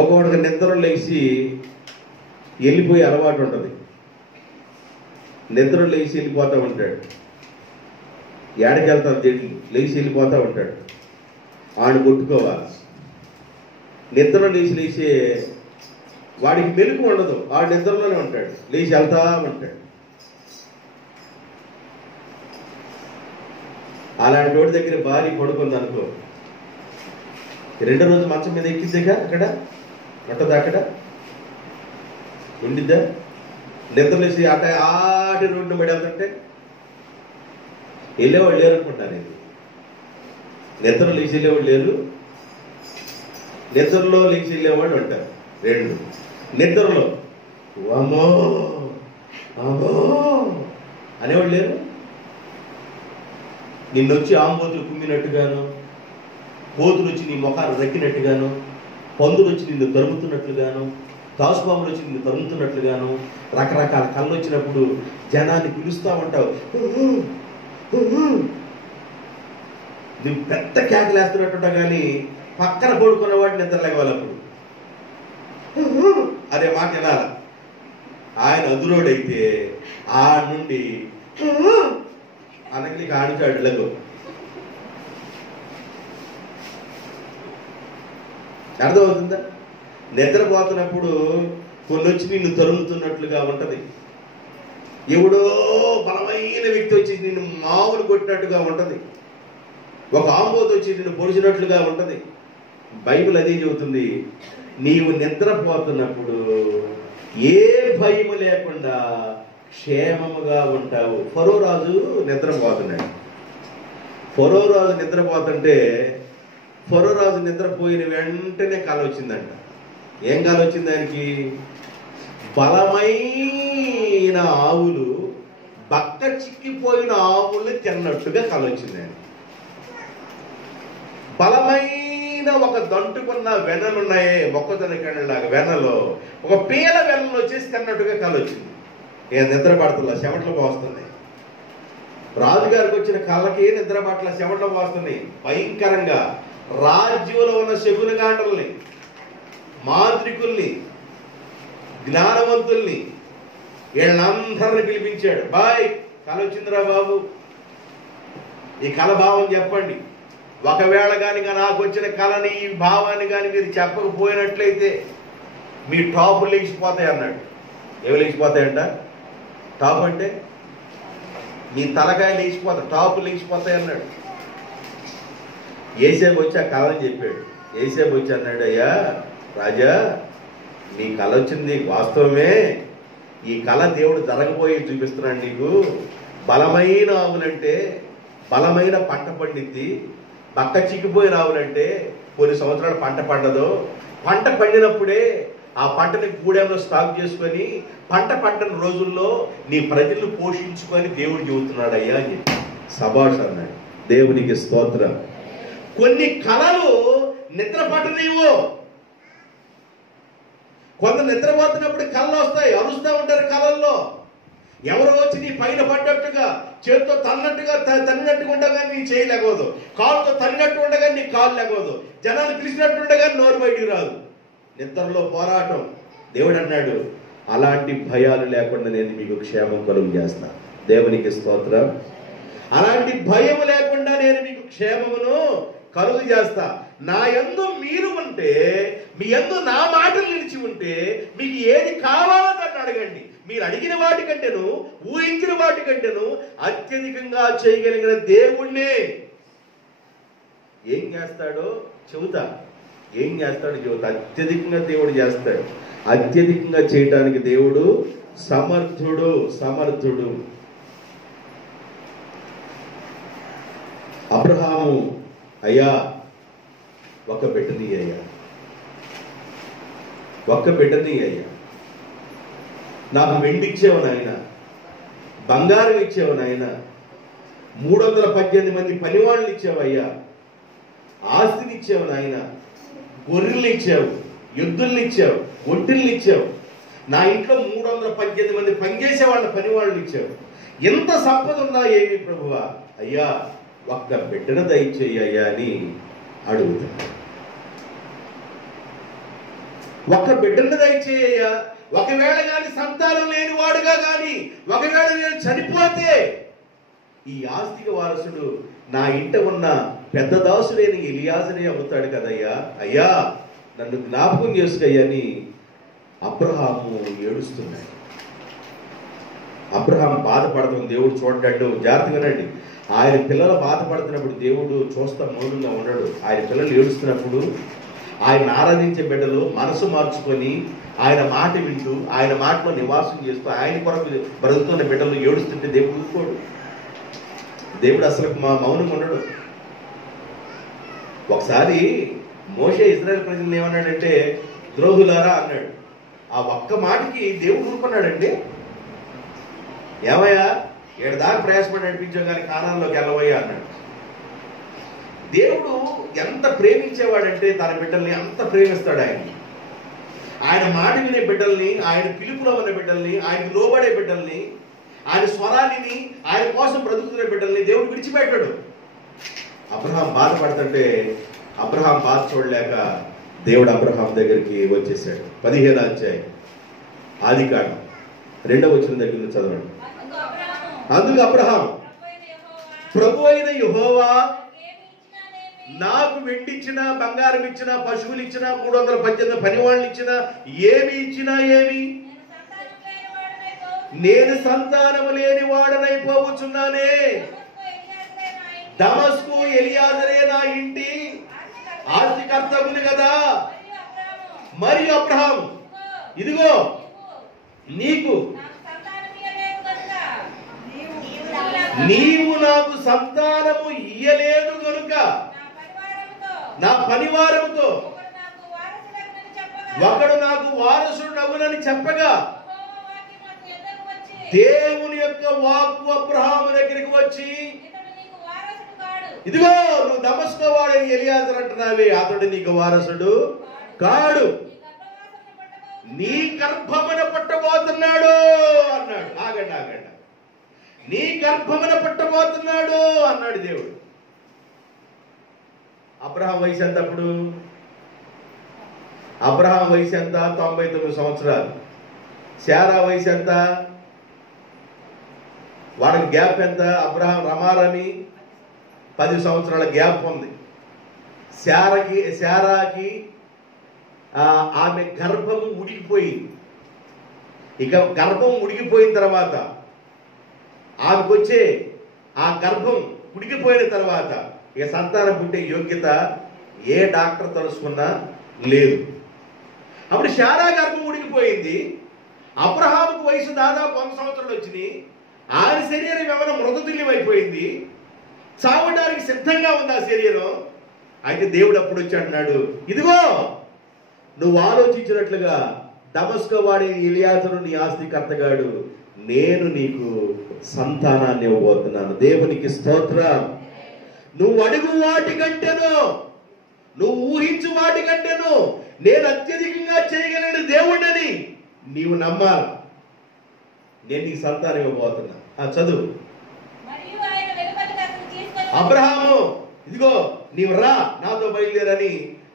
ఒకవాడికి నిద్ర లేచి వెళ్ళిపోయే అలవాటు ఉంటుంది. నిద్ర లేచి వెళ్ళిపోతూ ఉంటాడు. ఏడకి వెళ్తాడు, లేచి వెళ్ళిపోతూ ఉంటాడు. ఆడు కొట్టుకోవాలి. నిద్ర లేచి వాడికి మెలుగు ఉండదు. ఆడు నిద్రలోనే ఉంటాడు, లేచి వెళ్తా ఉంటాడు. అలాంటి వాడి దగ్గర భార్య పడుకుంది అనుకో, రెండో రోజు మంచం మీద ఎక్కిద్దిగా, అక్కడ ఉంటుందా? అక్కడ ఉండిద్దా? నిద్రలేసి ఆటి రోడ్డు పడి వెళ్తుంటే వెళ్ళేవాళ్ళు లేరు అనుకుంటాను. నేను నిద్ర లేచి వెళ్ళేవాళ్ళు లేరు, నిద్రలో లేచి వెళ్ళేవాళ్ళు ఉంటారు. రెండు నిద్రలో అమ్మో అమ్మో అనేవాళ్ళు లేరు. నిన్నొచ్చి ఆంబోతులు కుమ్మినట్టుగాను, కోతులు వచ్చి నీ ముఖాలు రక్కినట్టుగాను, పందులు వచ్చి నిన్ను తరుముతున్నట్లుగాను, తాసుపాములు వచ్చి నిన్ను తరుముతున్నట్లుగాను, రకరకాల కళ్ళు వచ్చినప్పుడు జనాన్ని పిలుస్తూ ఉంటావు. నువ్వు పెద్ద కేకలు వేస్తున్నట్టుంటా కానీ పక్కన పడుకున్నవాడు నిద్ర లేవాలప్పుడు అదే మాట వినాల. ఆయన అదురోడైతే ఆ నుండి అనకి ఆడుతాడు లఘు. అర్థమవుతుందా? నిద్రపోతున్నప్పుడు కొన్ని వచ్చి నిన్ను తరుముతున్నట్లుగా ఉంటది. ఎవడో బలమైన వ్యక్తి వచ్చి నిన్ను మామూలు కొట్టినట్టుగా ఉంటది. ఒక ఆంబోతు వచ్చి నిన్ను పొడిచినట్లుగా ఉంటది. బైబిల్ అదే చెబుతుంది, నీవు నిద్రపోతున్నప్పుడు ఏ భయము లేకుండా క్షేమముగా ఉంటావు. ఫరో రాజు నిద్రపోతున్నాడు. ఫరో రాజు నిద్రపోతుంటే ఫరో రాజు నిద్రపోయిన వెంటనే కల వచ్చిందంట. ఏం కల వచ్చింది ఆయనకి? బలమైన ఆవులు బక్క చిక్కిపోయిన ఆవుల్ని తిన్నట్టుగా కల వచ్చింది ఆయన. బలమైన ఒక దంటుకున్న వెనలున్నాయే, మొక్కజొన్న కండలాగా వెనలో ఒక పీల వెనలు వచ్చేసి తిన్నట్టుగా కల వచ్చింది. ఏ నిద్ర పడుతుందా? చెమటలు పోస్తుంది. రాజుగారికి వచ్చిన కళ్ళకి నిద్ర పట్ల చెమటలు పోస్తుంది భయంకరంగా. రాజ్యంలో ఉన్న శకునగాండల్ని, మాంత్రికుల్ని, జ్ఞానవంతుల్ని వీళ్ళందరిని పిలిపించాడు. బాయ్, కళ వచ్చిందిరా బాబు, ఈ కళ భావం చెప్పండి. ఒకవేళ కానీ నాకు వచ్చిన కళని, ఈ భావాన్ని కానీ మీరు చెప్పకపోయినట్లయితే మీ టాపులు లేచిపోతాయి అన్నాడు. ఏమి లేచిపోతాయంట? టాప్ అంటే మీ తలకాయ లేచిపోతాయి, టాపులు లేచిపోతాయి అన్నాడు. ఏసేపు వచ్చి ఆ కళని చెప్పాడు. ఏసేపు వచ్చి అన్నాడు, అయ్యా రాజా, నీ కళ వచ్చింది వాస్తవమే. ఈ కళ దేవుడు జరగబోయి చూపిస్తున్నాడు నీకు. బలమైన ఆవులంటే బలమైన పంట పండిద్ది. బక్క చిక్కిపోయిన ఆవులంటే కొన్ని సంవత్సరాలు పంట పండదు. పంట పండినప్పుడే ఆ పంటని గూడెంలో స్టాక్ చేసుకొని పంటని రోజుల్లో నీ ప్రజలను పోషించుకొని దేవుడు చెబుతున్నాడు అయ్యా అని చెప్పి. సభాష్ అన్నాడు. దేవునికి స్తోత్రం. కొన్ని కళలు నిద్ర పట్టనివ్వు. కొంత నిద్రపోతున్నప్పుడు కళ్ళు వస్తాయి, అరుస్తూ ఉంటారు కళల్లో. ఎవరో వచ్చి నీ పైన పడ్డట్టుగా, చేతితో తన్నినట్టుగా ఉండగా నీ చేయి లేకపోదు, కాలుతో తన్నినట్టు ఉండగా నీ కాలు లేకపోదు, జనాలు పిలిచినట్టు ఉండగా నోరు బయటికి రాదు. నిద్రలో పోరాటం. దేవుడు అన్నాడు, అలాంటి భయాలు లేకుండా నేను మీకు క్షేమం కలుగు చేస్తా. దేవునికి స్తోత్రం. అలాంటి భయం లేకుండా నేను మీకు క్షేమమును కలుగు చేస్తా. నా యందు మీరు ఉంటే, మీ యందు నా మాటలు నిలిచి ఉంటే మీకు ఏది కావాలో దాన్ని అడగండి. మీరు అడిగిన వాటికంటేను, ఊహించిన వాటికంటేను అత్యధికంగా చేయగలిగిన దేవుణ్ణే ఏం చేస్తాడో చెబుతా. ఏం చేస్తాడు? జ్యోతి అత్యధికంగా దేవుడు చేస్తాడు. అత్యధికంగా చేయడానికి దేవుడు సమర్థుడు. సమర్థుడు. అబ్రహాము, అయ్యా ఒక బిడ్డని అయ్యా, ఒక్క బిడ్డని అయ్యా, నాకు వెండి ఇచ్చేవు నాయన, బంగారం ఇచ్చేవు నాయన, 318 మంది పనివాళ్ళు ఇచ్చావయ్యా, ఆస్తిని ఇచ్చావు నాయన, గొర్రెలు ఇచ్చావు, ఎద్దుల్ని ఇచ్చావు, ఒంటిల్ని ఇచ్చావు, నా ఇంట్లో 318 మంది పనిచేసే వాళ్ళ పనివాళ్ళు ఇచ్చావు, ఎంత సంపద ఉందా ఏమి ప్రభువా, అయ్యా ఒక్క బిడ్డను దయచేయ్యా అని అడుగుతాడు. ఒక్క బిడ్డను దయచేయ్యా. ఒకవేళ కానీ సంతానం లేని వాడుగా కానీ ఒకవేళ నేను చనిపోతే ఈ ఆస్తికి వారసుడు నా ఇంట ఉన్న పెద్ద దాసుడైన ఎలియాజరే అవుతాడు కదయ్యా, అయ్యా నన్ను జ్ఞాపకం చేసుకోయ్యని అబ్రహాము ఏడుస్తున్నాడు. అబ్రహాం బాధపడతాం దేవుడు చూడ్డాడు. జాగ్రత్తగా వినండి. ఆయన పిల్లలు బాధపడుతున్నప్పుడు దేవుడు చూస్తా మౌనంగా ఉండడు. ఆయన పిల్లలు ఏడుస్తున్నప్పుడు ఆయన ఆరాధించే బిడ్డలు మనసు మార్చుకొని ఆయన మాట వింటూ ఆయన మాటలో నివాసం చేస్తూ ఆయన కొరకు బ్రతుకుతున్న బిడ్డలు ఏడుస్తుంటే దేవుడు ఊరుకోడు. దేవుడు అసలు మౌనంగా ఉండడు. ఒకసారి మోషే ఇశ్రాయేలు ప్రజలను ఏమన్నాడంటే ద్రోహులారా అన్నాడు. ఆ ఒక్క మాటకి దేవుడు ఊరుకున్నాడండి. ఏమయ్యా 7 దాకా ప్రయాసపడి నడిపించావు కానీ కానాన్లోకి వెళ్ళవయ్యా అన్నాడు. దేవుడు ఎంత ప్రేమించేవాడంటే తన బిడ్డల్ని అంత ప్రేమిస్తాడు. ఆయన మాట వినే బిడ్డల్ని, ఆయన పిలుపులో ఉన్న బిడ్డల్ని, ఆయనకు లోబడే బిడ్డల్ని, ఆయన స్వరాన్ని ఆయన కోసం బ్రతుకుతున్న బిడ్డల్ని దేవుడు విడిచిపెట్టాడు. అబ్రహాం బాధపడుతుంటే అబ్రహాం బాధ చూడలేక దేవుడు అబ్రహాం దగ్గరికి వచ్చేసాడు. 15వ అధ్యాయం ఆదికాండం 2వ వచనం దగ్గర నుంచి చదవండి. అందుకు అబ్రహాం, ప్రభు అయిన యెహోవా నాకు వెండి ఇచ్చినా, బంగారం ఇచ్చినా, పశువులు ఇచ్చినా, 318 పనివాళ్ళు ఇచ్చినా, ఏమి ఇచ్చినా ఏమి, నేను సంతానము లేని వాడనైపోవచ్చున్నానే. దమస్కు ఎలియాజరే నా ఇంటి ఆస్తికర్త ఉంది కదా. మరియు అబ్రహాం, ఇదిగో నీకు నీవు నాకు సంతానము ఇయ్యలేదు గనుక నా పనివారముతో ఒకడు నాకు వారసుడవునని చెప్పగా దేవుని యొక్క వాక్కు అబ్రహాము దగ్గరికి వచ్చి, ఇదిగో నువ్వు దమస్కు వాడని ఎలియాజరు అంటున్నావే, అతడు నీకు వారసుడు కాడు, నీ గర్భమున పుట్టబోతున్నాడు అన్నాడు. ఆగండి ఆగండి, నీ గర్భమున పుట్టబోతున్నాడు అన్నాడు దేవుడు. అబ్రహాం వయసు ఎంత అప్పుడు? అబ్రహాం వయసు ఎంత? 99 సంవత్సరాలు. శారా వయసు ఎంత? వాడికి గ్యాప్ ఎంత? అబ్రహాం రమారమి 10 సంవత్సరాల గ్యాప్ ఉంది. శారాకి ఆమె గర్భము ఉడికిపోయింది. ఇక గర్భం ఉడికిపోయిన తర్వాత ఆమెకు వచ్చే ఆ గర్భం ఉడికిపోయిన తర్వాత ఇక సంతానం పుట్టే యోగ్యత ఏ డాక్టర్ తెలుసుకున్నా లేదు. అప్పుడు శారా గర్భం ఉడికిపోయింది. అబ్రహాముకు వయసు దాదాపు 100 సంవత్సరాలు వచ్చినాయి. ఆయన శరీరం ఏమైనా మృతతుల్యం అయిపోయింది, చావడానికి సిద్ధంగా ఉంది ఆ శరీరం. అయితే దేవుడు అప్పుడు వచ్చి అంటున్నాడు, ఇదిగో నువ్వు ఆలోచించినట్లుగా దమస్కు వాడి ఎలియాజరు నీ ఆస్తికర్తగాడు, నేను నీకు సంతానాన్ని ఇవ్వబోతున్నాను. దేవునికి స్తోత్రం. నువ్వు అడుగు వాటి కంటేను, నువ్వు ఊహించు వాటి కంటేను నేను అత్యధికంగా చేయగలిగిన దేవుడిని నీవు నమ్మాలి. నేను నీకు సంతానం ఇవ్వబోతున్నా. చదువు. అబ్రహాము, ఇదిగో నీవు రా నాతో బయలుదేరని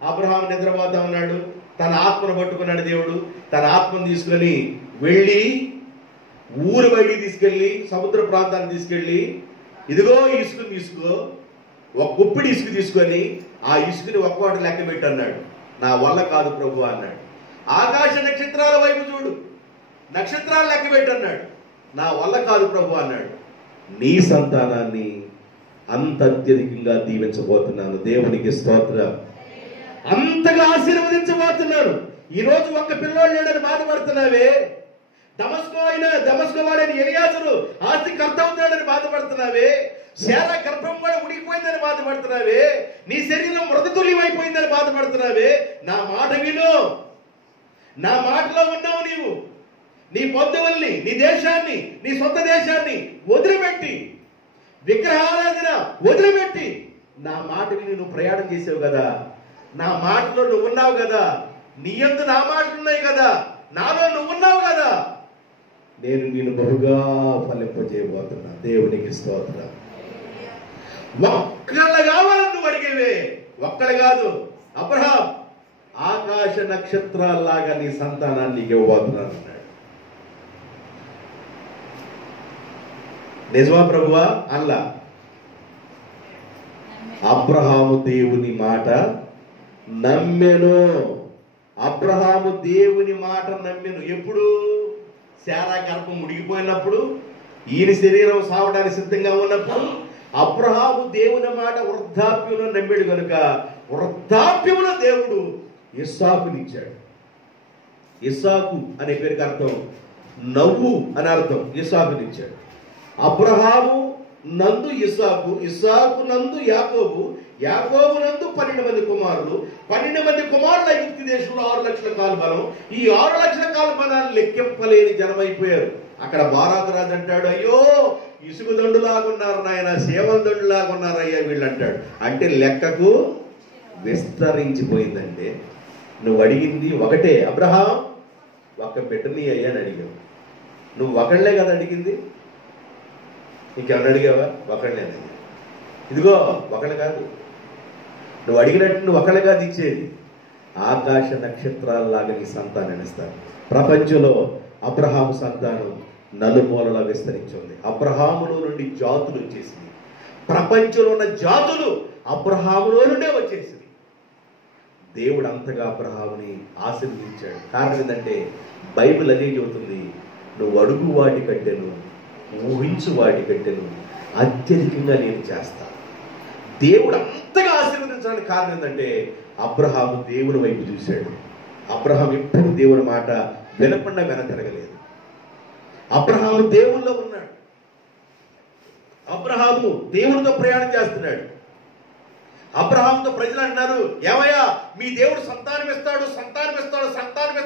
అబ్రహాము నిద్రపోతా ఉన్నాడు. తన ఆత్మను పట్టుకున్నాడు దేవుడు. తన ఆత్మను తీసుకుని వెళ్ళి ఊరు బయటికి తీసుకెళ్ళి సముద్ర ప్రాంతాన్ని తీసుకెళ్ళి, ఇదిగో ఇసుకను తీసుకో, ఒక గుప్పిడి ఇసుక తీసుకొని ఆ ఇసుకని ఒక్కోటి లెక్క పెట్టి అన్నాడు. నా వల్ల కాదు ప్రభు అన్నాడు. ఆకాశ నక్షత్రాల వైపు చూడు, నక్షత్రాలు లెక్క పెట్టి అన్నాడు. నా వల్ల కాదు ప్రభు అన్నాడు. నీ సంతానాన్ని అంత అత్యధికంగా దీవించబోతున్నాను. దేవునికి స్తోత్రం. అంతగా ఆశీర్వదించబోతున్నాను. ఈరోజు ఒక్క పిల్లోడు లేడని బాధపడుతున్నావే, దమస్కో వాడైన ఎలియాజరు ఆస్తి కర్తవుతాడని బాధపడుతున్నావే, శాల గర్భం కూడా ఉడికిపోయిందని బాధపడుతున్నావే, నీ శరీరం మృతతుల్యమైపోయిందని బాధపడుతున్నావే, నా మాట విను. నా మాటలో ఉన్నావు నీవు. నీ బంధువుల్ని, నీ దేశాన్ని, నీ సొంత దేశాన్ని వదిలిపెట్టి, విగ్రహారాధన వదిలిపెట్టి నా మాట విని నువ్వు ప్రయాణం చేసావు కదా, నా మాటలో నువ్వు ఉన్నావు కదా, నీ యందు నా మాటలు ఉన్నాయి కదా, నాలో నువ్వు ఉన్నావు కదా, నేను నిన్ను బహుగా ఫలింపజేయబోతున్నా. దేవునికి స్తోత్రం. ఒక్కళ్ళు కావాలని నువ్వు అడిగేవే, ఒక్కళ్ళు కాదు. అబ్రహాం, ఆకాశ నక్షత్రాల్లాగా నీ సంతానాన్ని నీకు ఇవ్వబోతున్నాను అన్నాడు. నిజమా ప్రభువా? అల్లా. అబ్రహాము దేవుని మాట నమ్మెను. అబ్రహాము దేవుని మాట నమ్మెను. ఎప్పుడు? శారా గర్భం ఉడిగిపోయినప్పుడు, ఈయన శరీరం సావడానికి సిద్ధంగా ఉన్నప్పుడు అబ్రహాము దేవుని మాట వృద్ధాప్యంలో నమ్మాడు కనుక వృద్ధాప్యంలో దేవుడు ఇస్సాకునిచ్చాడు. ఇస్సాకు అనే పేరుకి అర్థం నవ్వు అని అర్థం. ఇస్సాకునిచ్చాడు. అబ్రహాము నందు ఇస్సాకు, ఇస్సాకు నందు యాకోబు, యాకోబు నందు 12 మంది కుమారులు, 12 మంది కుమారుల ఐగుప్తు దేశంలో 6 లక్షల కాల్బలం. ఈ 6 లక్షల కాల్బలాన్ని లెక్కింపలేని జనమైపోయారు. అక్కడ బారాకు రాజు అంటాడు, అయ్యో ఇసుగు దండులాగున్నారు నాయన, సేవల దండులాగున్నారయ్యా వీళ్ళు అంటాడు. అంటే లెక్కకు విస్తరించిపోయిందండి. నువ్వు అడిగింది ఒకటే, అబ్రహాం ఒక్క బిడ్డని అయ్యా అని అడిగావు. నువ్వు ఒకళ్ళే కదా అడిగింది, ఇంకెవరు అడిగావా? ఒకళ్ళే అడిగా. ఇదిగో ఒకళ్ళు కాదు, నువ్వు అడిగినట్టు నువ్వు ఒకళ్ళు కాదు ఇచ్చేది, ఆకాశ నక్షత్రాల్లాగా నీ సంతానాన్ని ఇస్తాను. ప్రపంచంలో అబ్రహాము సంతానం నలుమూలలా విస్తరించింది. అబ్రహాములో నుండి జాతులు వచ్చేసింది. ప్రపంచంలో ఉన్న జాతులు అబ్రహాములో నుండే వచ్చేసింది. దేవుడు అంతగా అబ్రహాముని ఆశీర్వదించాడు. కారణం ఏంటంటే బైబిల్ అదే చెబుతుంది, నువ్వు అడుగు వాటి కంటేను, ఊహించు వాటి కంటేను అత్యధికంగా నేను చేస్తాను. దేవుడు అంతగా ఆశీర్వదించడానికి కారణం ఏంటంటే అబ్రహాము దేవుని వైపు చూశాడు. అబ్రహాం ఎప్పుడు దేవుని మాట వినకుండా వెనతిరగలేదు. అబ్రహాము దేవుల్లో ఉన్నాడు. అబ్రహాము దేవునితో ప్రయాణం చేస్తున్నాడు. అబ్రహాముతో ప్రజలు అంటున్నారు, ఏమయ్యా మీ దేవుడు సంతానం ఇస్తాడు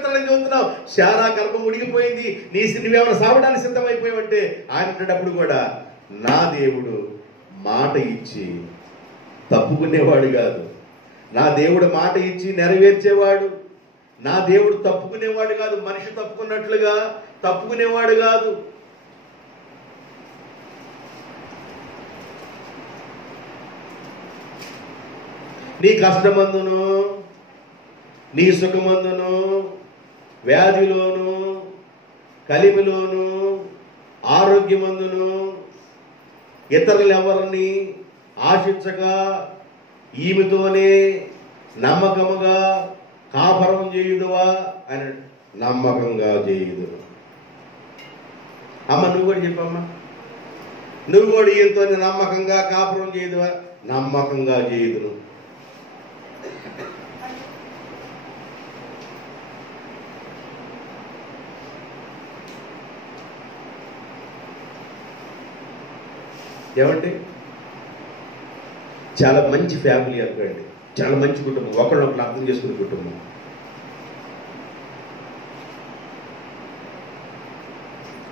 అని చెబుతున్నావు, శారా గర్భం ఉడిగిపోయింది, నువ్వేమైనా సావడానికి సిద్ధమైపోయావంటే ఆయనప్పుడు కూడా నా దేవుడు మాట ఇచ్చి తప్పుకునేవాడు కాదు. నా దేవుడు మాట ఇచ్చి నెరవేర్చేవాడు. నా దేవుడు తప్పుకునేవాడు కాదు, మనిషి తప్పుకున్నట్లుగా తప్పుకునేవాడు కాదు. నీ కష్టమందును, నీ సుఖమందును, వ్యాధిలోను, కలిమిలోను, ఆరోగ్యమందును ఇతరులు ఎవరిని ఆశించక ఈమెతోనే నమ్మకముగా కాపురం చేయుదువా అని. నమ్మకంగా చేయుదు. అమ్మ నువ్వు కూడా చెప్పమ్మా, నువ్వు కూడా ఈయనతో నమ్మకంగా కాపురం చేయదువా? నమ్మకంగా చేయుదును. ఏమంటే చాలా మంచి ఫ్యామిలీ అనుకోండి, చాలా మంచి కుటుంబం, ఒకళ్ళొకళ్ళు అర్థం చేసుకునే కుటుంబం.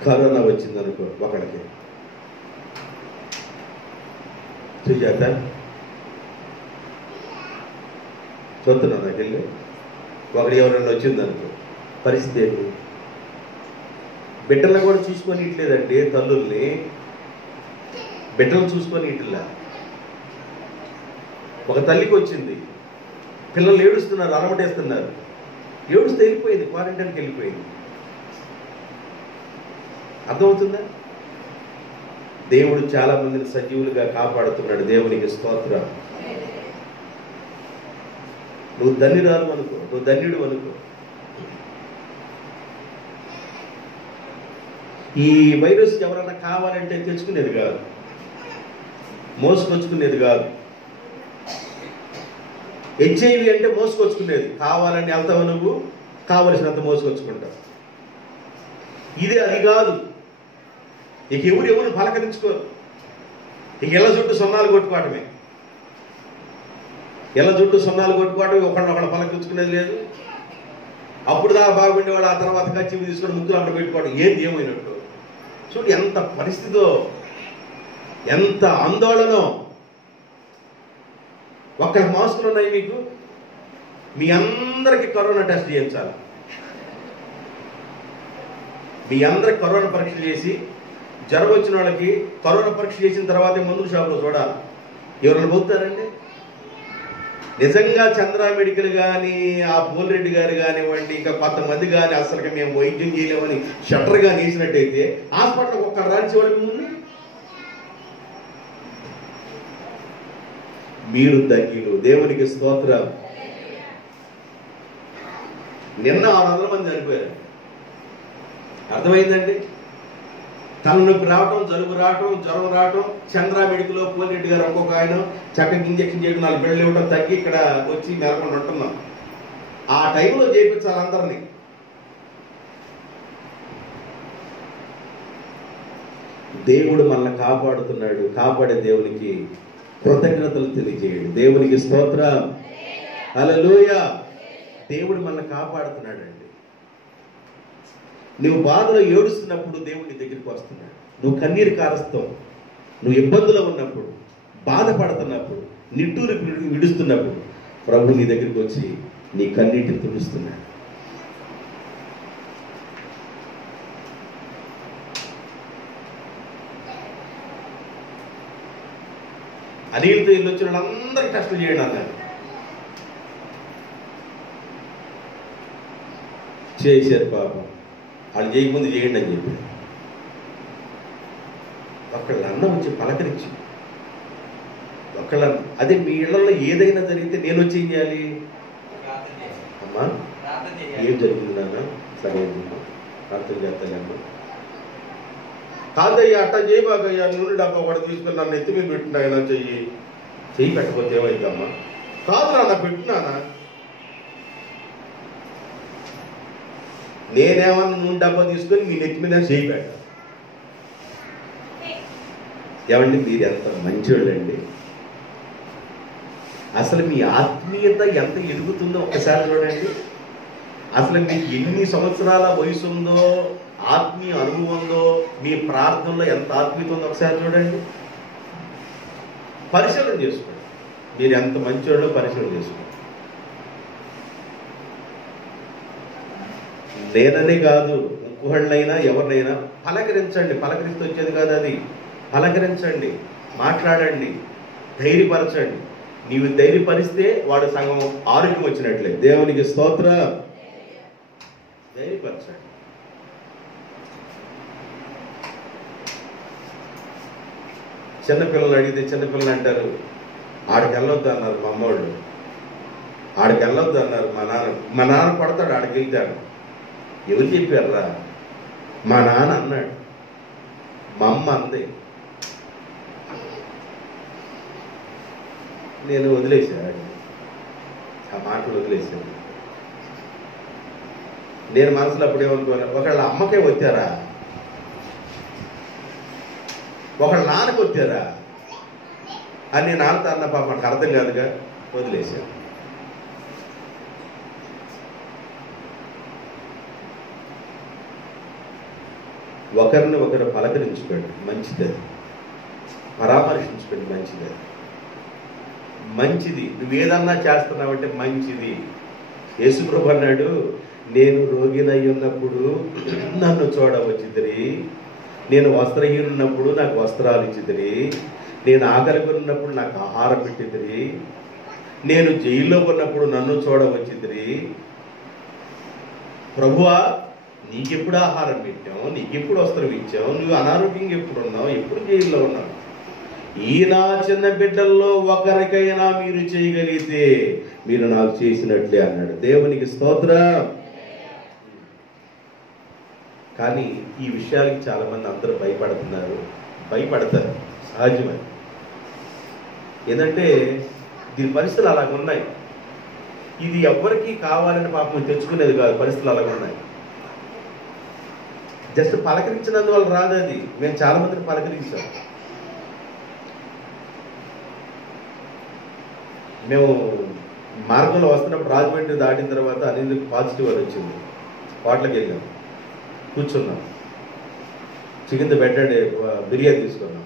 కరోనా వచ్చింది అనుకో ఒకడికి, సుజాత చూస్తున్నా నాకు వెళ్ళి ఒకటి ఎవరైనా వచ్చింది అనుకో, పరిస్థితి ఏంటి? బిడ్డలను కూడా చూసుకొని ఇట్లేదండి, తల్లుల్ని బిడ్డలు చూసుకొని ఇట్లా. ఒక తల్లికి వచ్చింది, పిల్లలు ఏడుస్తున్నారు, అలమటేస్తున్నారు, ఏడుస్తూ వెళ్ళిపోయింది, క్వారంటైన్కి వెళ్ళిపోయింది. అర్థమవుతుందా? దేవుడు చాలా మందిని సజీవులుగా కాపాడుతున్నాడు. దేవునికి స్తోత్రం. నువ్వు ధన్యురాలు అనుకో, నువ్వు ధన్యుడు అనుకో. ఈ వైరస్ ఎవరైనా కావాలంటే తెచ్చుకునేది కాదు, మోసుకొచ్చుకునేది కాదు. హెచ్ఐవి అంటే మోసుకొచ్చుకునేది, కావాలని వెళ్తావు నువ్వు, కావలసినంత మోసుకొచ్చుకుంటావు. ఇది అది కాదు. ఇక ఎవరు పలకరించుకోరు. ఇక ఇళ్ళ చుట్టూ సున్నాలు కొట్టుకోవటమే, ఇళ్ళ చుట్టూ సున్నాలు కొట్టుకోవటం, ఒకళ్ళొకళ్ళు పలకరించుకునేది లేదు. అప్పుడు దాకా బాగుండేవాడు, ఆ తర్వాత కచ్చి తీసుకొని ముగ్గురు అక్కడ పెట్టుకోవడం, ఏమైనట్టు. చూడు ఎంత పరిస్థితో, ఎంత ఆందోళనో. ఒక్క మాస్కులు ఉన్నాయి మీకు, మీ అందరికీ కరోనా టెస్ట్ చేయించాలి. మీ అందరికి కరోనా పరీక్ష చేసి, జ్వరం వచ్చిన వాళ్ళకి కరోనా పరీక్ష చేసిన తర్వాతే మందుల షాపులో చూడాలి. ఎవరైనా పోతారండి? నిజంగా చంద్ర మెడికల్ కానీ, ఆ పోలిరెడ్డి గారు కానివ్వండి, ఇంకా కొంతమంది కానీ అసలు మేము వైద్యం చేయలేమని షట్టర్ గా వేసినట్టయితే హాస్పిటల్ ఒక్క రాజు వాళ్ళకి ముందు మీరు దగ్గిలు. దేవునికి స్తోత్రం. నిన్న 600 మంది చనిపోయారు. అర్థమైందండి? తలనొప్పి రావటం, జలుబు రావటం, జ్వరం రావటం, చంద్ర మెడికల్ పోలిరెడ్డి గారు ఒక్కొక్క ఆయన చక్కగా ఇంజక్షన్ చేయడం, 4 బిళ్ళలు ఇవ్వడం, తగ్గి ఇక్కడ వచ్చి మెలకుండా ఉంటున్నాం. ఆ టైంలో చేయించాలి అందరినీ. దేవుడు మనల్ని కాపాడుతున్నాడు. కాపాడే దేవునికి కృతజ్ఞతలు తెలియజేయండి. దేవునికి స్తోత్రం. హల్లెలూయా. దేవుడు మనల్ని కాపాడుతున్నాడండి. నువ్వు బాధలో ఏడుస్తున్నప్పుడు దేవుడి దగ్గరికి వస్తున్నాడు. నువ్వు కన్నీరు కారుస్తావు, నువ్వు ఇబ్బందులో ఉన్నప్పుడు, బాధపడుతున్నప్పుడు, నిట్టూరు విడుస్తున్నప్పుడు ప్రభు నీ దగ్గరికి వచ్చి నీ కన్నీటిని తుడుస్తున్నాడు. అనిల్తో ఇల్లు వచ్చిన వాళ్ళందరూ టెస్టులు చేయండి అన్నాడు. చేశారు పాపం. వాళ్ళు చేయకముందు చేయండి అని చెప్పి ఒకళ్ళ అన్నం వచ్చి పలకరించి, ఒకళ్ళ అదే మీ ఇళ్లలో ఏదైనా జరిగితే నేను వచ్చి ఏం చేయాలి? అమ్మా ఏం జరిగింది నాన్న? సరే అర్థం చేస్తానమ్మా. కాదయ్యా అట్ట చేయబాకయ్యా, నూనె డబ్బా కూడా తీసుకుని నన్ను ఎత్తి మీద పెట్టిన ఆయన చెయ్యి పెట్టకపోతే ఏమైందమ్మా? కాదు నాన్న పెట్టినానా, నేనేమన్నా నూనె డబ్బా తీసుకొని మీ నెత్తి మీద చేయి పెట్ట. ఏమండి మీరు ఎంత మంచోళ్ళండి. అసలు మీ ఆత్మీయత ఎంత ఎదుగుతుందో ఒక్కసారి చూడండి. అసలు మీకు ఎన్ని సంవత్సరాల వయసు ఉందో, ఆత్మీయ అనుభవం ఉందో, మీ ప్రార్థనలో ఎంత ఆత్మీయత ఉందో ఒకసారి చూడండి. పరిశీలన చేసుకోండి. మీరు ఎంత మంచోళ్ళో పరిశీలన చేసుకోండి. నేననే కాదు, ఇంకొకళ్ళైనా ఎవరినైనా పలకరించండి. పలకరిస్తూ వచ్చేది కాదు అది. పలకరించండి, మాట్లాడండి, ధైర్యపరచండి. నీవు ధైర్యపరిస్తే వాడు సగం ఆరోగ్యం వచ్చినట్లే. దేవునికి స్తోత్రం. ధైర్యపరచండి. చిన్నపిల్లలు అడిగితే చిన్నపిల్లలు అంటారు ఆడికి వెళ్ళొద్దు అన్నారు మా అమ్మోళ్ళు, ఆడికి వెళ్ళొద్దు అన్నారు మా నాన్న పడతాడు, ఆడికి వెళ్తాడు. ఎవరు చెప్పారా? మా నాన్న అన్నాడు, మా అమ్మ అందే. నేను వదిలేశాను, ఆ మాటలు వదిలేశాను. నేను మనసులో అప్పుడు ఏమనుకోను, ఒకళ్ళ అమ్మకే వచ్చారా, ఒకళ్ళ నాన్నకు వచ్చారా అని నేను నాన్నతో అన్న పాప నాకు అర్థం కాదుగా, వదిలేశాను. ఒకరిని ఒకరు పలకరించుకోండి, మంచిది. పరామర్శించుకోండి, మంచిది. మంచిది. నువ్వేదన్నా చేస్తున్నావంటే మంచిది. యేసుప్రభు అన్నాడు, నేను రోగినై ఉన్నప్పుడు నన్ను చూడవచ్చితిరి, నేను వస్త్రహీనున్నప్పుడు నాకు వస్త్రాలు ఇచ్చితిరి, నేను ఆకలి కొన్నప్పుడు నాకు ఆహారం పెట్టితిరి, నేను జైల్లో ఉన్నప్పుడు నన్ను చూడవచ్చితిరి. ప్రభువా నీకెప్పుడు ఆహారం పెట్టాం, నీకెప్పుడు వస్త్రం ఇచ్చావు, నువ్వు అనారోగ్యంగా ఎప్పుడు ఉన్నావు, ఎప్పుడు జైల్లో ఉన్నావు. ఈ నా చిన్న బిడ్డల్లో ఒకరికైనా మీరు చేయగలిగితే మీరు నాకు చేసినట్లే అన్నాడు. దేవునికి స్తోత్రం. కానీ ఈ విషయాలకి చాలా మంది అందరూ భయపడుతున్నారు, భయపడతారు, సహజమే. ఏంటంటే దీని పరిస్థితులు అలాగ ఉన్నాయి. ఇది ఎవరికి కావాలని పాపం తెచ్చుకునేది కాదు, పరిస్థితులు అలాగే ఉన్నాయి. జస్ట్ పలకరించినందువల్ల రాదు అది. మేము చాలా మందిని పలకరించాం. మేము మార్గంలో వస్తున్నప్పుడు రాజమండ్రి దాటిన తర్వాత అనిల్ పాజిటివ్ అది వచ్చింది. హోటల్కి వెళ్ళాం, కూర్చున్నాం, చికెన్ పెట్టండి, బిర్యానీ తీసుకున్నాం.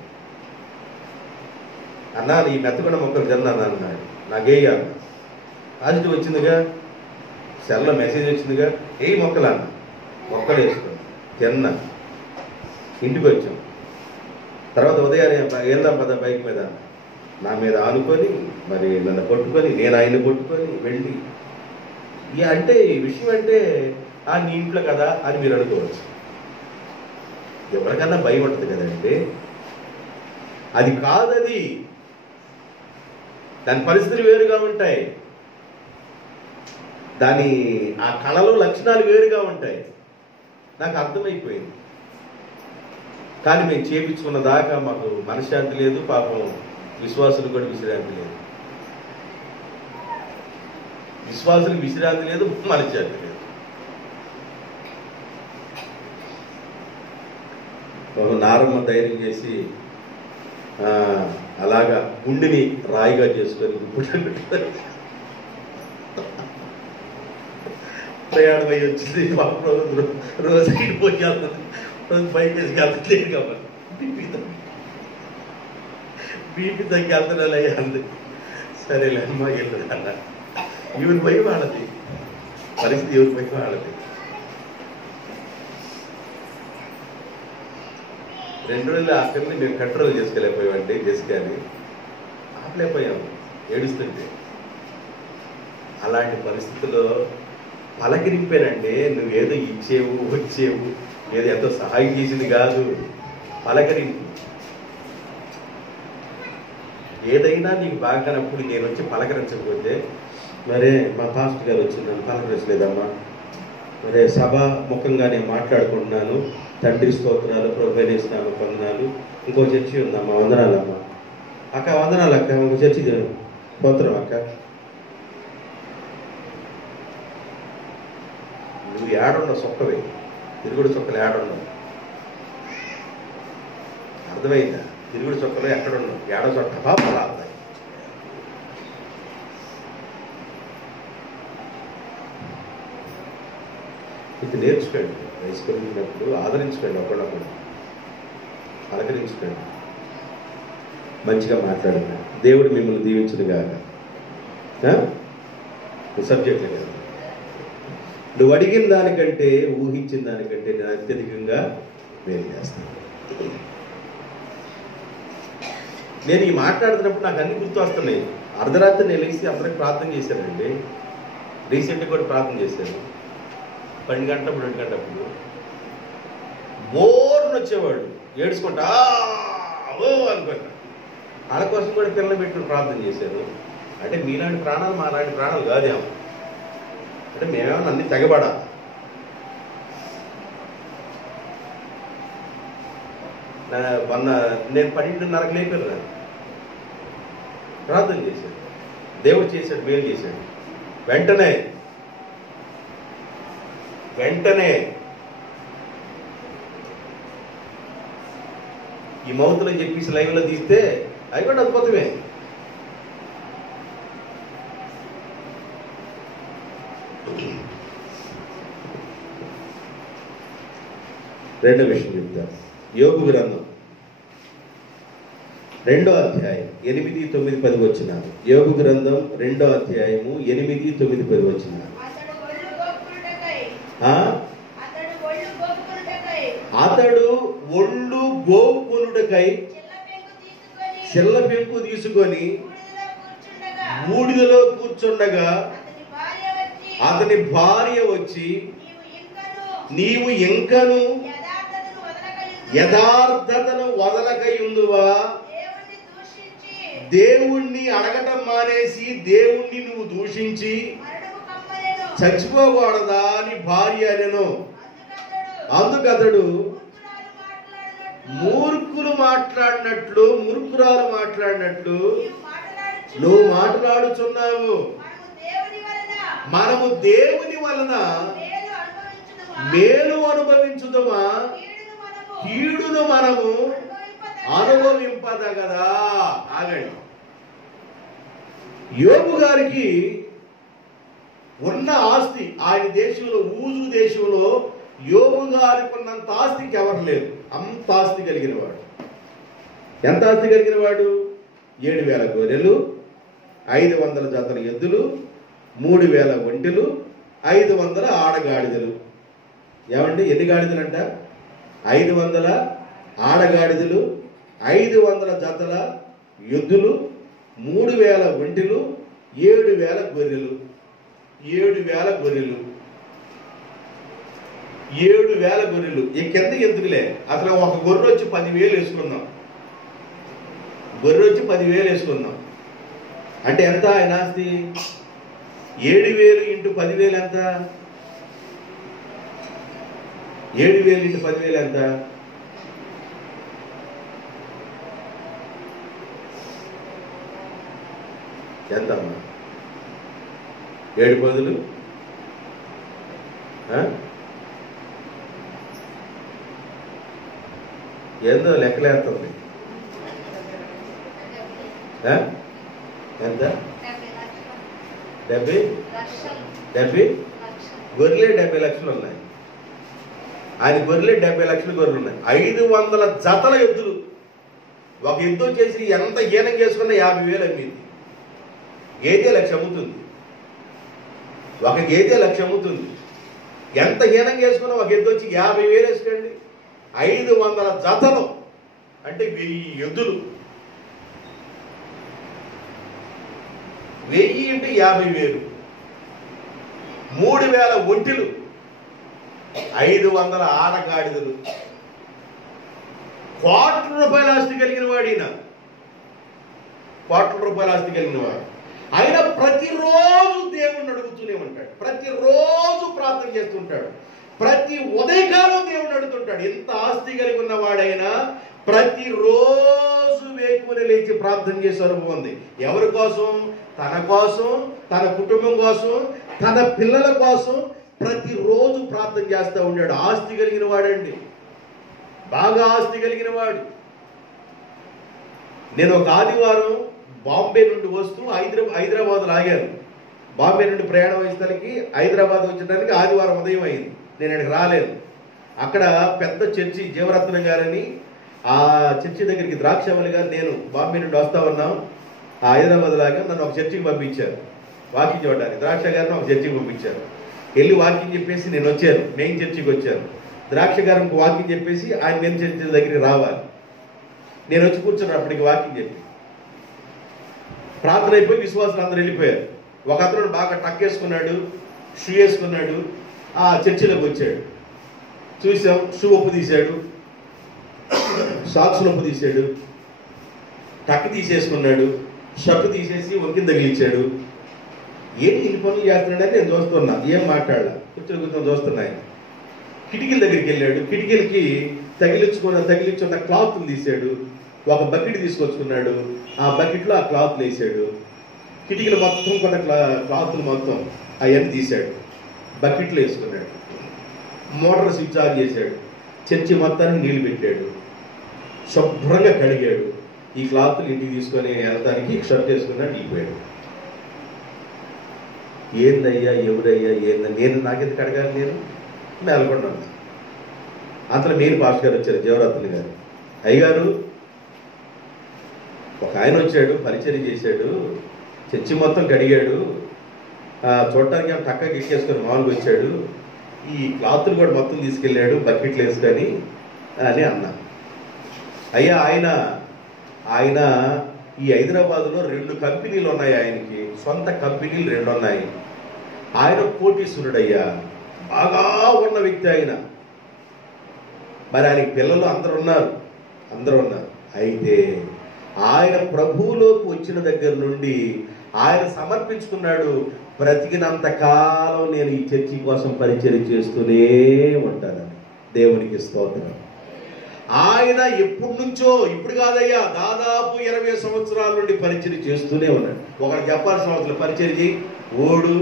అన్నా ఈ మెత్తకుండా మొక్కలు తిన్నాను అన్నాడు. నాకేయాలి, పాజిటివ్ వచ్చిందిగా, సెల్లో మెసేజ్ వచ్చిందిగా, ఏ మొక్కలు అన్న, మొక్కలు వేసుకున్నాం, తిన్నా, ఇంటికి వచ్చాం. తర్వాత ఉదయాన్నే వెళ్దాం పద బైక్ మీద, నా మీద ఆనుకొని మరి నన్ను కొట్టుకొని నేను ఆయన కొట్టుకొని వెళ్ళి, అంటే ఈ విషయం అంటే నీ ఇంట్లో కదా అని మీరు అనుకోవచ్చు. ఎవరికన్నా భయం ఉంటుంది కదండి. అది కాదది, దాని పరిస్థితులు వేరుగా ఉంటాయి, దాని ఆ కళలో లక్షణాలు వేరుగా ఉంటాయి. నాకు అర్థమైపోయింది. కానీ మేము చేపించుకున్న దాకా మాకు మనశ్శాంతి లేదు, పాపం విశ్వాసులు కూడా విశ్రాంతి లేదు. విశ్వాసులకు విశ్రాంతి లేదు, మనశ్శాంతి లేదు. ఒక నారమ్మ ధైర్యం చేసి అలాగా గుండెని రాయిగా చేసుకొని ప్రయాణం అయ్యి వచ్చింది. రోజు పోయి వెళ్తుంది, రోజు బయట వెళ్తలేదు కాబట్టి బీపీ తగ్గి వెళ్తున్నాడు అయ్యింది. సరేలే అమ్మ వెళ్ళదు అన్న. ఎవరి భయం వాళ్ళది, పరిస్థితి ఎవరి భయం వాళ్ళది. 2 రోజులు అక్కడిని మేము కంట్రోల్ చేసుకోలేకపోయామండి. చేసుకొని ఆపలేకపోయాము ఏడుస్తుంటే. అలాంటి పరిస్థితుల్లో పలకరింపేనంటే నువ్వేదో ఇచ్చేవు వచ్చేవు, ఏదో ఎంతో సహాయం చేసింది కాదు, పలకరింపు. ఏదైనా నీకు బాగానప్పుడు నేను వచ్చి పలకరించకపోతే, మరే మా పాస్టర్ గారు వచ్చి నన్ను పలకరించలేదమ్మా, మరే సభ ముఖంగా నేను మాట్లాడుకుంటున్నాను, తండ్రి స్తోత్రాలు, ప్రభునేస్తున్నాను, వందనాలు, ఇంకో చర్చి ఉందమ్మా, వందనాలమ్మా, అక్క వందనాలు అక్క, ఇంకో చర్చి స్తోత్రం అక్క. నువ్వు ఏడుండవు, సొక్కవే, తిరుగుడు చొక్కలు ఏడుండవు. అర్థమైందా? తిరుగుడు చొక్కలు ఎక్కడుండవు, ఏడో చొక్క పాపలు ఆడతాయి. ఇది నేర్చుకోండి. వయసుకున్నప్పుడు ఆదరించుకోండి, ఒకళ్ళొకళ్ళు పలకరించుకోండి, మంచిగా మాట్లాడండి. దేవుడు మిమ్మల్ని దీవించును గాక. సబ్జెక్ట్ కదా, నువ్వు అడిగిన దానికంటే ఊహించిన దానికంటే నేను అత్యధికంగా మేలు చేస్తాను. నేను ఈ మాట్లాడుతున్నప్పుడు నాకు అన్ని గుర్తు వస్తున్నాయి. అర్ధరాత్రి నేను లేచి అందరికి ప్రార్థన చేశానండి. రీసెంట్గా కూడా ప్రార్థన చేశాను. 12 గంటలప్పుడు 2 గంటలప్పుడు బోర్ను వచ్చేవాడు ఏడ్చుకుంటా ఓ అనుకుంటా. వాళ్ళ కోసం కూడా పిల్లలు పెట్టుకుని ప్రార్థన చేశాను. అంటే మీలాంటి ప్రాణాలు మా లాంటి ప్రాణాలు కాదేమో, అంటే మేమేమన్నా అన్ని తెగబడా. నేను 12:30కి లేపాను, ప్రార్థన చేశాను. దేవుడు చేశాడు, మేలు చేశాడు. వెంటనే ఈ మౌతులో చెప్పేసి లైవ్లో తీస్తే అవి కూడా అద్భుతమే. రెండో విషయం చెప్తాను. యోబు గ్రంథం 2వ అధ్యాయం 8, 9, 10 వచనాలు. యోబు గ్రంథం 2వ అధ్యాయము 8, 9, 10 వచనాలు. అతడు ఒళ్ళు గోపునుటకై చిల్ల పెంకు తీసుకొని బూడిదలో కూర్చుండగా అతని భార్య వచ్చి, నీవు ఇంకను యథార్థతను వదలకయుందువా? దేవుణ్ణి అడగటం మానేసి దేవుణ్ణి నువ్వు దూషించి చచ్చిపోకూడదా అని భార్య అనెను. అందుకతడు మూర్ఖులు మాట్లాడినట్లు, మూర్ఖురాలు మాట్లాడినట్లు నువ్వు మాట్లాడుచున్నావు. మనము దేవుని వలన మేలు అనుభవించుదమా, కీడును మనము అనుభవింపదగదా? ఆగండి. యోబు గారికి ఉన్న ఆస్తి, ఆయన దేశంలో ఊజు దేశంలో యోబు గారికి ఉన్నంత ఆస్తికి ఎవరు లేరు. అంత ఆస్తి కలిగిన వాడు. ఎంత ఆస్తి కలిగిన వాడు? 7,000 గొర్రెలు, 500 జతల ఎద్దులు, 3,000 ఒంటెలు, 500 ఆడగాడిదలు. ఏమండి, ఎన్ని గాడిదలు అంట? 500 ఆడగాడిదలు, 500 జతల ఎద్దులు, 3,000 ఒంటెలు, 7,000 గొర్రెలు. 7,000 గొర్రెలు, 7,000 గొర్రెలు. ఈ కింద ఎందుకులే, అసలు ఒక గొర్రె వచ్చి 10,000 వేసుకుందాం. గొర్రె వచ్చి 10,000 వేసుకుందాం అంటే ఎంత ఆయన ఆస్తి? 7,000 ఇంటూ 10,000 ఎంత? 7,000 ఇంటూ 10,000 ఎంత? ఎంతమ్మా? 7 పదులు ఏందో లెక్కలేస్తుంది. ఎంత? 70 గొర్రెలే 70 లక్షలు ఉన్నాయి. ఆయన గొర్రెలే 70 లక్షల గొర్రెలు ఉన్నాయి. 500 జతల ఎద్దులు. ఒక ఎద్దు వచ్చేసి ఎంత హీనం చేసుకున్నా 50,000 అమ్మింది. గేదె 1,00,000 అమ్ముతుంది. ఒక గేదె 1,00,000 అమ్ముతుంది. ఎంత హీనం చేసుకున్నా ఒక ఎద్దు వచ్చి 50,000 వేసుకోండి. 500 జతలు అంటే 1000 ఎద్దులు. 1000 ఇంటూ 50,000. 3,000 ఒంటెలు, 500 ఆడగాడిదలు. ₹1,00,000 ఆస్తి కలిగిన వాడు ఈయన. ₹1,00,000 ఆస్తి కలిగిన వాడు. ఆయన ప్రతిరోజు దేవుణ్ణి అడుగుతూనే ఉంటాడు. ప్రతిరోజు ప్రార్థన చేస్తుంటాడు. ప్రతి ఉదయకాలం దేవుణ్ణి అడుగుతుంటాడు. ఎంత ఆస్తి కలిగి ఉన్నవాడైనా ప్రతిరోజు వేకువనే లేచి ప్రార్థన చేసే అనుభవం ఉంది. ఎవరి కోసం? తన కోసం, తన కుటుంబం కోసం, తన పిల్లల కోసం ప్రతిరోజు ప్రార్థన చేస్తూ ఉన్నాడు. ఆస్తి కలిగిన వాడండి, బాగా ఆస్తి కలిగిన వాడు. నేను ఒక ఆదివారం బాంబే నుండి వస్తూ హైదరాబాద్లో ఆగాను. బాంబే నుండి ప్రయాణం అయ్యేసరికి హైదరాబాద్ వచ్చేటానికి ఆదివారం ఉదయం అయింది. నేను ఇక్కడికి రాలేదు. అక్కడ పెద్ద చర్చి, జీవరత్నం గారని, ఆ చర్చి దగ్గరికి ద్రాక్షవల్లి గారు, నేను బాంబే నుండి వస్తా ఉన్నాం. ఆ హైదరాబాద్ లాగా నన్ను ఒక చర్చికి పంపించారు వాకింగ్ చూడడానికి. ద్రాక్ష గారిని ఒక చర్చికి పంపించారు. వెళ్ళి వాకింగ్ చెప్పేసి నేను వచ్చాను, మెయిన్ చర్చికి వచ్చాను. ద్రాక్ష గారికి వాకింగ్ చెప్పేసి ఆయన మెయిన్ చర్చి దగ్గరికి రావాలి. నేను వచ్చి కూర్చున్నాను. అప్పటికి వాకింగ్ చెప్పి ప్రార్థన అయిపోయి విశ్వాసులు అందరూ వెళ్ళిపోయారు. ఒక అతను బాగా టక్ వేసుకున్నాడు, షూ వేసుకున్నాడు. ఆ చర్చిలోకి వచ్చాడు. చూసాం, షూ ఒప్పు తీశాడు, సాక్స్ నొప్పు తీశాడు, టక్ తీసేసుకున్నాడు, షర్టు తీసేసి ఒంకిని తగిలించాడు. ఏంటి ఇన్ని పనులు చేస్తున్నాడని నేను చూస్తున్నా. ఏం మాట్లాడాల, కూర్చొని చూస్తున్నాయి. కిటికీల దగ్గరికి వెళ్ళాడు. కిటికీలకి తగిలించుకున్న క్లాత్లు తీశాడు. ఒక బకెట్ తీసుకొచ్చుకున్నాడు. ఆ బకెట్లో ఆ క్లాత్లు వేసాడు. కిటికీలు మొత్తం కొన్న క్లాత్లు మొత్తం అవన్నీ తీశాడు, బకెట్లో వేసుకున్నాడు. మోటార్ స్విచ్ ఆన్ చేశాడు. చర్చి మొత్తానికి నీళ్లు పెట్టాడు. శుభ్రంగా కడిగాడు. ఈ క్లాత్లు ఇంటికి తీసుకొని వెళ్తానికి షర్ట్ వేసుకున్నాడు, వెళ్ళిపోయాడు. ఏందయ్యా, ఎవరయ్యా, నేను నాకెందుకు కడగాలి? నేను మేలకొండాను. అంతలో మెయిన్ పాస్టర్ గారు వచ్చారు, జీవరత్న గారు. అయ్యగారు, ఒక ఆయన వచ్చాడు, పరిచయం చేశాడు, చర్చి మొత్తం కడిగాడు, చూడటానికి ఏమో టక్కగా ఎక్కేసుకొని మామూలుగా వచ్చాడు, ఈ క్లాత్లు కూడా మొత్తం తీసుకెళ్ళాడు బకెట్లు వేసుకొని అని అన్నా. అయ్యా, ఆయన ఈ హైదరాబాద్లో 2 కంపెనీలు ఉన్నాయి. ఆయనకి సొంత కంపెనీలు 2 ఉన్నాయి. ఆయన కోటీశ్వరుడయ్యా, బాగా ఉన్న వ్యక్తి ఆయన. మరి ఆయనకి పిల్లలు అందరూ ఉన్నారు. అయితే ఆయన ప్రభువులోకి వచ్చిన దగ్గర నుండి ఆయన సమర్పించుకున్నాడు, బ్రతికినంత కాలం నేను ఈ చర్చి కోసం పరిచయం చేస్తూనే ఉంటానని. దేవునికి స్తోత్రం. ఆయన ఎప్పటి నుంచో, ఇప్పుడు కాదయ్యా, దాదాపు 20 సంవత్సరాల నుండి పరిచయం చేస్తూనే ఉన్నాడు. ఒకటి చెప్పాల్సిన అవసరం, పరిచయం చేయి, ఓడు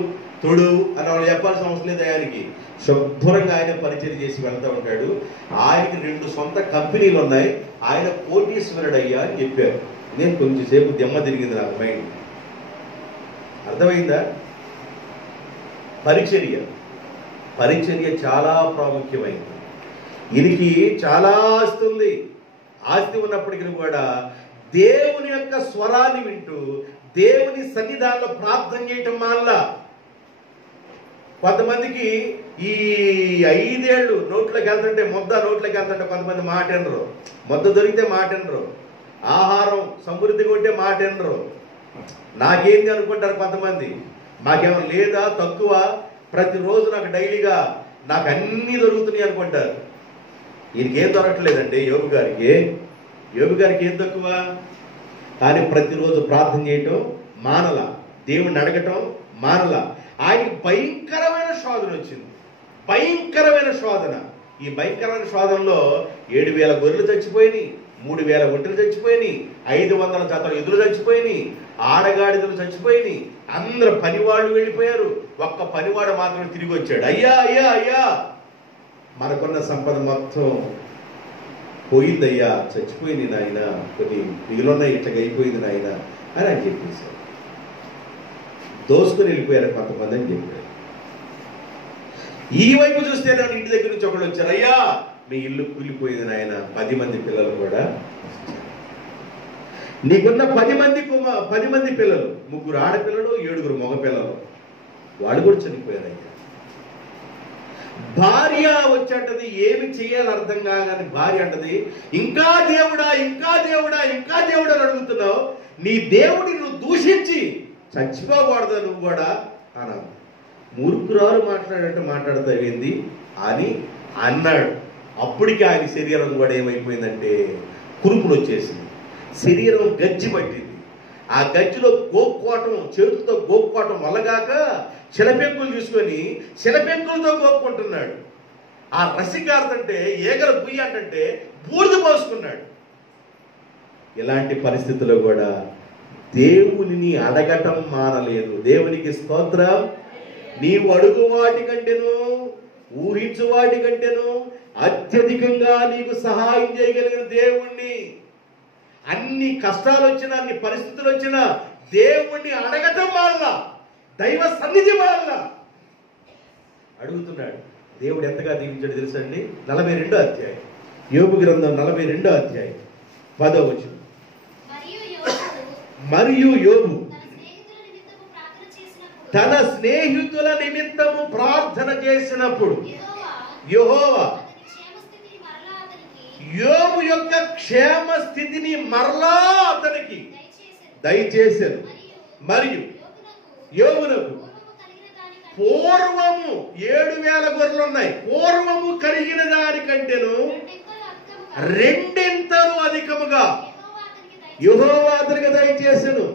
తొడు అని వాళ్ళు చెప్పాల్సిన అవసరం లేదు. ఆయనకి శుభ్రంగా ఆయన పరిచయం చేసి వెళ్తూ ఉంటాడు. ఆయనకి 2 సొంత కంపెనీలు ఉన్నాయి. ఆయన కోటీశ్వరుడు అయ్యా అని చెప్పారు. నేను కొంచెంసేపు దెమ్మ తిరిగింది నాకు మైండ్. అర్థమైందా? పరిచర్య చాలా ప్రాముఖ్యమైంది. ఈయనకి చాలా ఆస్తి ఉంది. ఆస్తి ఉన్నప్పటికీ కూడా దేవుని యొక్క స్వరాన్ని వింటూ దేవుని సన్నిధానంలో ప్రార్థన చేయటం వల్ల కొంతమందికి ఈ 5 ఏళ్ళు నోట్లోకి వెళ్తుంటే నోట్లోకి వెళ్తుంటే కొంతమంది మాట వినరు. ముద్ద దొరికితే మాట వినరు. ఆహారం సమృద్ధిగా ఉంటే మాట వినరు. నాకేంది అనుకుంటారు కొంతమంది. మాకేమో లేదా తక్కువ, ప్రతిరోజు నాకు డైలీగా నాకు అన్నీ దొరుకుతున్నాయి అనుకుంటారు. ఈయనకేం దొరకట్లేదండి. యోబు గారికి ఏం తక్కువ? కానీ ప్రతిరోజు ప్రార్థన చేయటం మానల, దేవుణ్ణి అడగటం మానల. ఆయనకి భయంకరమైన శోధన వచ్చింది. భయంకరమైన శోధన. ఈ భయంకరమైన శోధనలో 7,000 గొర్రెలు చచ్చిపోయినాయి, 3,000 ఒంటెలు చచ్చిపోయినాయి, 500 జతల ఎదురు చచ్చిపోయినాయి, ఆడగాడిదలు చచ్చిపోయినాయి. అందరు పనివాళ్ళు వెళ్ళిపోయారు. ఒక్క పనివాడు మాత్రం తిరిగి వచ్చాడు. అయ్యా మనకున్న సంపద మొత్తం పోయిందయ్యా, చచ్చిపోయింది నాయన, కొన్ని మిగిలిన్నాయి, ఇట్లా అయిపోయింది నాయన అని ఆయన చెప్పేశారు. దోసుకుని వెళ్ళిపోయారు కొంతమంది అని చెప్పారు. ఈ వైపు చూస్తే నన్ను ఇంటి దగ్గర నుంచి ఒకళ్ళు వచ్చారు. అయ్యా మీ ఇల్లు కూలిపోయింది నాయన, 10 మంది పిల్లలు కూడా, నీకున్న 10 మంది పిల్లలు, 3 ఆడపిల్లలు 7 మగపిల్లలు, వాళ్ళు కూడా చనిపోయారు. అయ్యా భార్య వచ్చేటది ఏమి చేయాలి అర్థం కాగానే భార్య అంటది, ఇంకా దేవుడా అని అడుగుతున్నావు, నీ దేవుడిని నువ్వు దూషించి చచ్చిపోకూడదా నువ్వు కూడా అన్నావు. మూర్ఖురాలు మాట్లాడతావేంది అని అన్నాడు. అప్పటికి ఆయన శరీరం కూడా ఏమైపోయిందంటే కురుపులు వచ్చేసింది. శరీరం గజ్జి పట్టింది. ఆ గజ్జిలో గోక్కోవటం, చేతులతో గోక్కోవటం వల్లగాక శిలపెంకులు తీసుకొని శిలపెంకులతో గోక్కుంటున్నాడు. ఆ రసిగార్దంటే ఏగల బుయ్య అంటే బూడిద పోసుకున్నాడు. ఇలాంటి పరిస్థితుల్లో కూడా దేవునిని అడగటం మానలేదు. దేవునికి స్తోత్రం. నీవు అడుగు వాటి కంటేను, ఊహించు వాటి కంటేను అత్యధికంగా నీకు సహాయం చేయగలిగిన దేవుణ్ణి, అన్ని కష్టాలు వచ్చినా, అన్ని పరిస్థితులు వచ్చినా దేవుణ్ణి అడగటం వల్ల, దైవ సన్నిధి వల్ల అడుగుతున్నాడు. దేవుడు ఎంతగా దీవించాడు తెలుసండి. 42వ అధ్యాయం, యోబు గ్రంథం 42వ అధ్యాయం 10వ వచనం. మరియు యోబు తన స్నేహితుల నిమిత్తము ప్రార్థన చేసినప్పుడు యెహోవా యోబు యొక్క క్షేమ స్థితిని మరలా అతనికి దయచేశారు. మరియు యోబునకు పూర్వము 7,000 గొర్రెలు ఉన్నాయి, పూర్వము కలిగిన దానికంటేను 2 అధికముగా యెహోవా అతనికి దయచేసెను.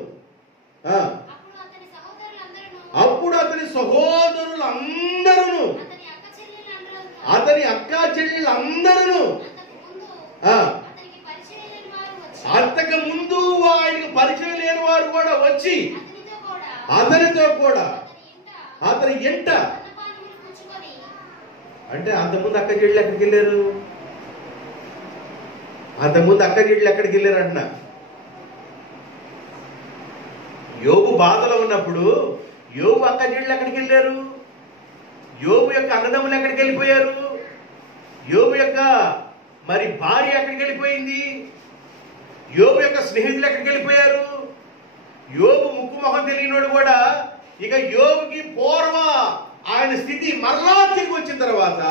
అప్పుడు అతని సహోదరులందరూ, అతని అక్కా చెల్లెళ్ళందరూ, అంతకు ముందు ఆయనకు పరిచయం లేని వారు కూడా వచ్చి అతనితో కూడా అతని ఎంట, అంటే అంతకుముందు అక్క చెల్లెళ్ళు ఎక్కడికి వెళ్ళారు? ఎక్కడికి వెళ్ళారు అంటున్నా. యోబు బాధలో ఉన్నప్పుడు యోబు అక్క చెల్లెళ్ళు ఎక్కడికి వెళ్ళారు? యోబు యొక్క అన్నదమ్ములు ఎక్కడికి వెళ్ళిపోయారు? యోబు యొక్క మరి భార్య ఎక్కడికి వెళ్ళిపోయింది? యోబు యొక్క స్నేహితులు ఎక్కడికి వెళ్ళిపోయారు? యోబు ముక్కు మొహం తెలియనోడు కూడా ఇక యోబుకి పూర్వ ఆయన స్థితి మరలా తిరిగి వచ్చిన తర్వాత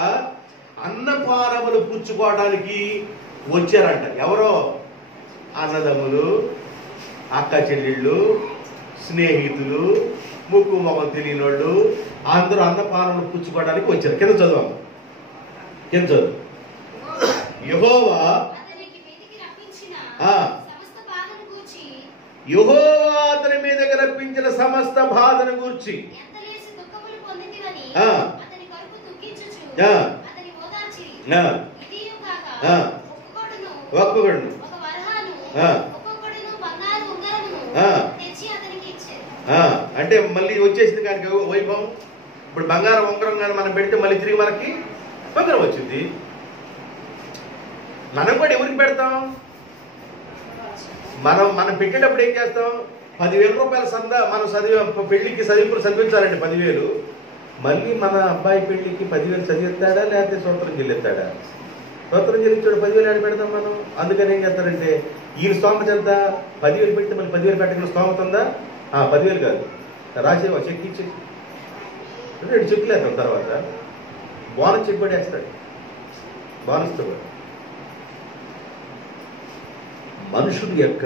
అన్నపానములు పుచ్చుకోవడానికి వచ్చారంట. ఎవరో? అన్నదమ్ములు, అక్క చెల్లెళ్ళు, స్నేహితులు, ముక్కు మొహం తెలియనోళ్ళు అందరూ అన్నపానములు పుచ్చుకోవడానికి వచ్చారు. కింద చదువు. యెహోవా అతని మీదకి రప్పించిన సమస్త బాధను గూర్చి ఒక్కొక్కడును అంటే మళ్ళీ వచ్చేసింది కానీ వైభవం. ఇప్పుడు బంగారం ఉంగరం కానీ మనం పెడితే మళ్ళీ తిరిగి మనకి బంగారం వచ్చింది. మనం కూడా ఎవరికి పెడతాం? మనం పెట్టేటప్పుడు ఏం చేస్తాం? 10,000 రూపాయల సందా మనం పెళ్లికి చదివించాలండి 10,000. మళ్ళీ మన అబ్బాయి పెళ్లికి 10,000 చదివిస్తాడా లేకపోతే సూత్రం చెల్లిస్తాడా? సూత్రం చెల్లించాడు 10,000 ఆడ పెడతాం మనం. అందుకని ఏం చేస్తారంటే ఈయన స్తోమత ఎంత? 10,000 పెడితే మళ్ళీ 10,000 పెట్టగల స్తోమత ఉందా? 10,000 కాదు, రాసేవా చెక్ ఇచ్చి 2 చెక్లు వేస్తాం. తర్వాత బోనస్ చెక్ కూడా వేస్తాడు. బోనస్తో కూడా మనుషుడి యొక్క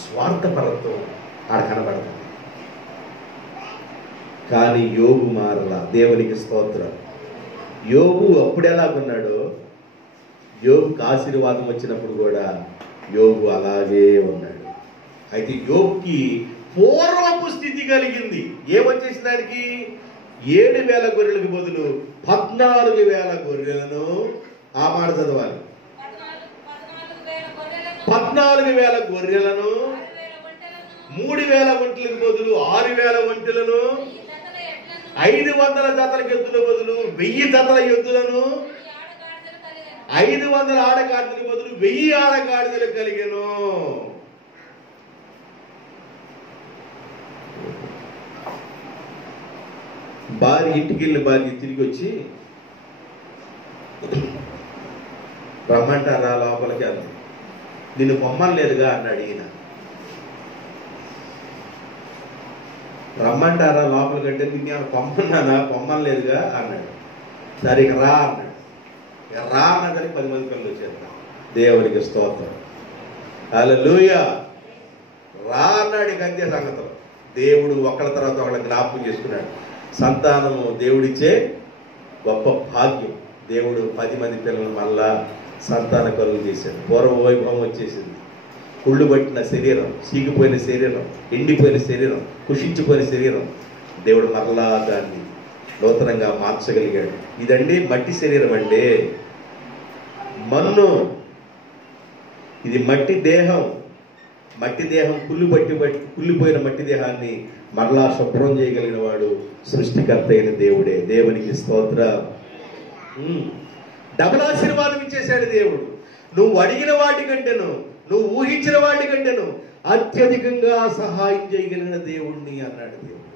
స్వార్థపరత్వం ఆడ కనబడుతుంది. కానీ యోబు మారలా. దేవునికి స్తోత్రం. యోబు అప్పుడెలాగున్నాడో, యోబుకి ఆశీర్వాదం వచ్చినప్పుడు కూడా యోబు అలాగే ఉన్నాడు. అయితే యోబుకి పూర్వపు స్థితి కలిగింది. ఏమొచ్చేసిన దానికి? 7,000 గొర్రెలకు బదులు 14,000 గొర్రెలను, ఆ మాట చదవాలి, 14,000 గొర్రెలను, 3,000 ఒంటెలకు బదులు 6,000 ఒంటెలను, 500 జతల ఎద్దుల బదులు 1,000 జతల ఎద్దులను, 500 ఆడగాడిదలకు బదులు 1,000 ఆడగాడిదలు కలిగెను. భార్య ఇంటికి వెళ్ళిన భార్య తిరిగి వచ్చి, రమ్మంటారా లోపలికి అన్న, నిన్ను పొమ్మని లేదుగా అన్నాడు ఈయన. రమ్మంటారా లోపలికంటే నిన్ను పొమ్మన్నానా? పొమ్మని లేదుగా అన్నాడు. సరే ఇక రా అన్నాడు. ఇక రా అన్నదానికి 10 మంది పిల్లలు వచ్చేద్దాం. దేవునికి స్తోత్రం. హల్లెలూయా. రా అన్నాడు. ఇక అంతే సంగతులు. దేవుడు ఒకళ్ళ తర్వాత ఒకళ్ళ జ్ఞాపకం చేసుకున్నాడు. సంతానము దేవుడిచ్చే గొప్ప భాగ్యం. దేవుడు 10 మంది పిల్లలు మళ్ళా సంతాన కలుగు చేశాడు. పూర్వ వైభవం వచ్చేసింది. కుళ్ళు పట్టిన శరీరం, సీగిపోయిన శరీరం, ఎండిపోయిన శరీరం, కుషించిపోయిన శరీరం దేవుడు మరలా దాన్ని నూతనంగా మార్చగలిగాడు. ఇదండి మట్టి శరీరం. అంటే మన్ను, ఇది మట్టి దేహం. మట్టి దేహం కుళ్ళిపోయిన మట్టి దేహాన్ని మరలా శుభ్రం చేయగలిగిన వాడు సృష్టికర్త అయిన దేవుడే. దేవునికి స్తోత్రం. డబుల్ ఆశీర్వాదం ఇచ్చేశాడు దేవుడు. నువ్వు అడిగిన వాటి కంటేను, నువ్వు ఊహించిన వాటి కంటేను అత్యధికంగా సహాయం చేయగలిగిన దేవుణ్ణి అన్నాడు దేవుడు.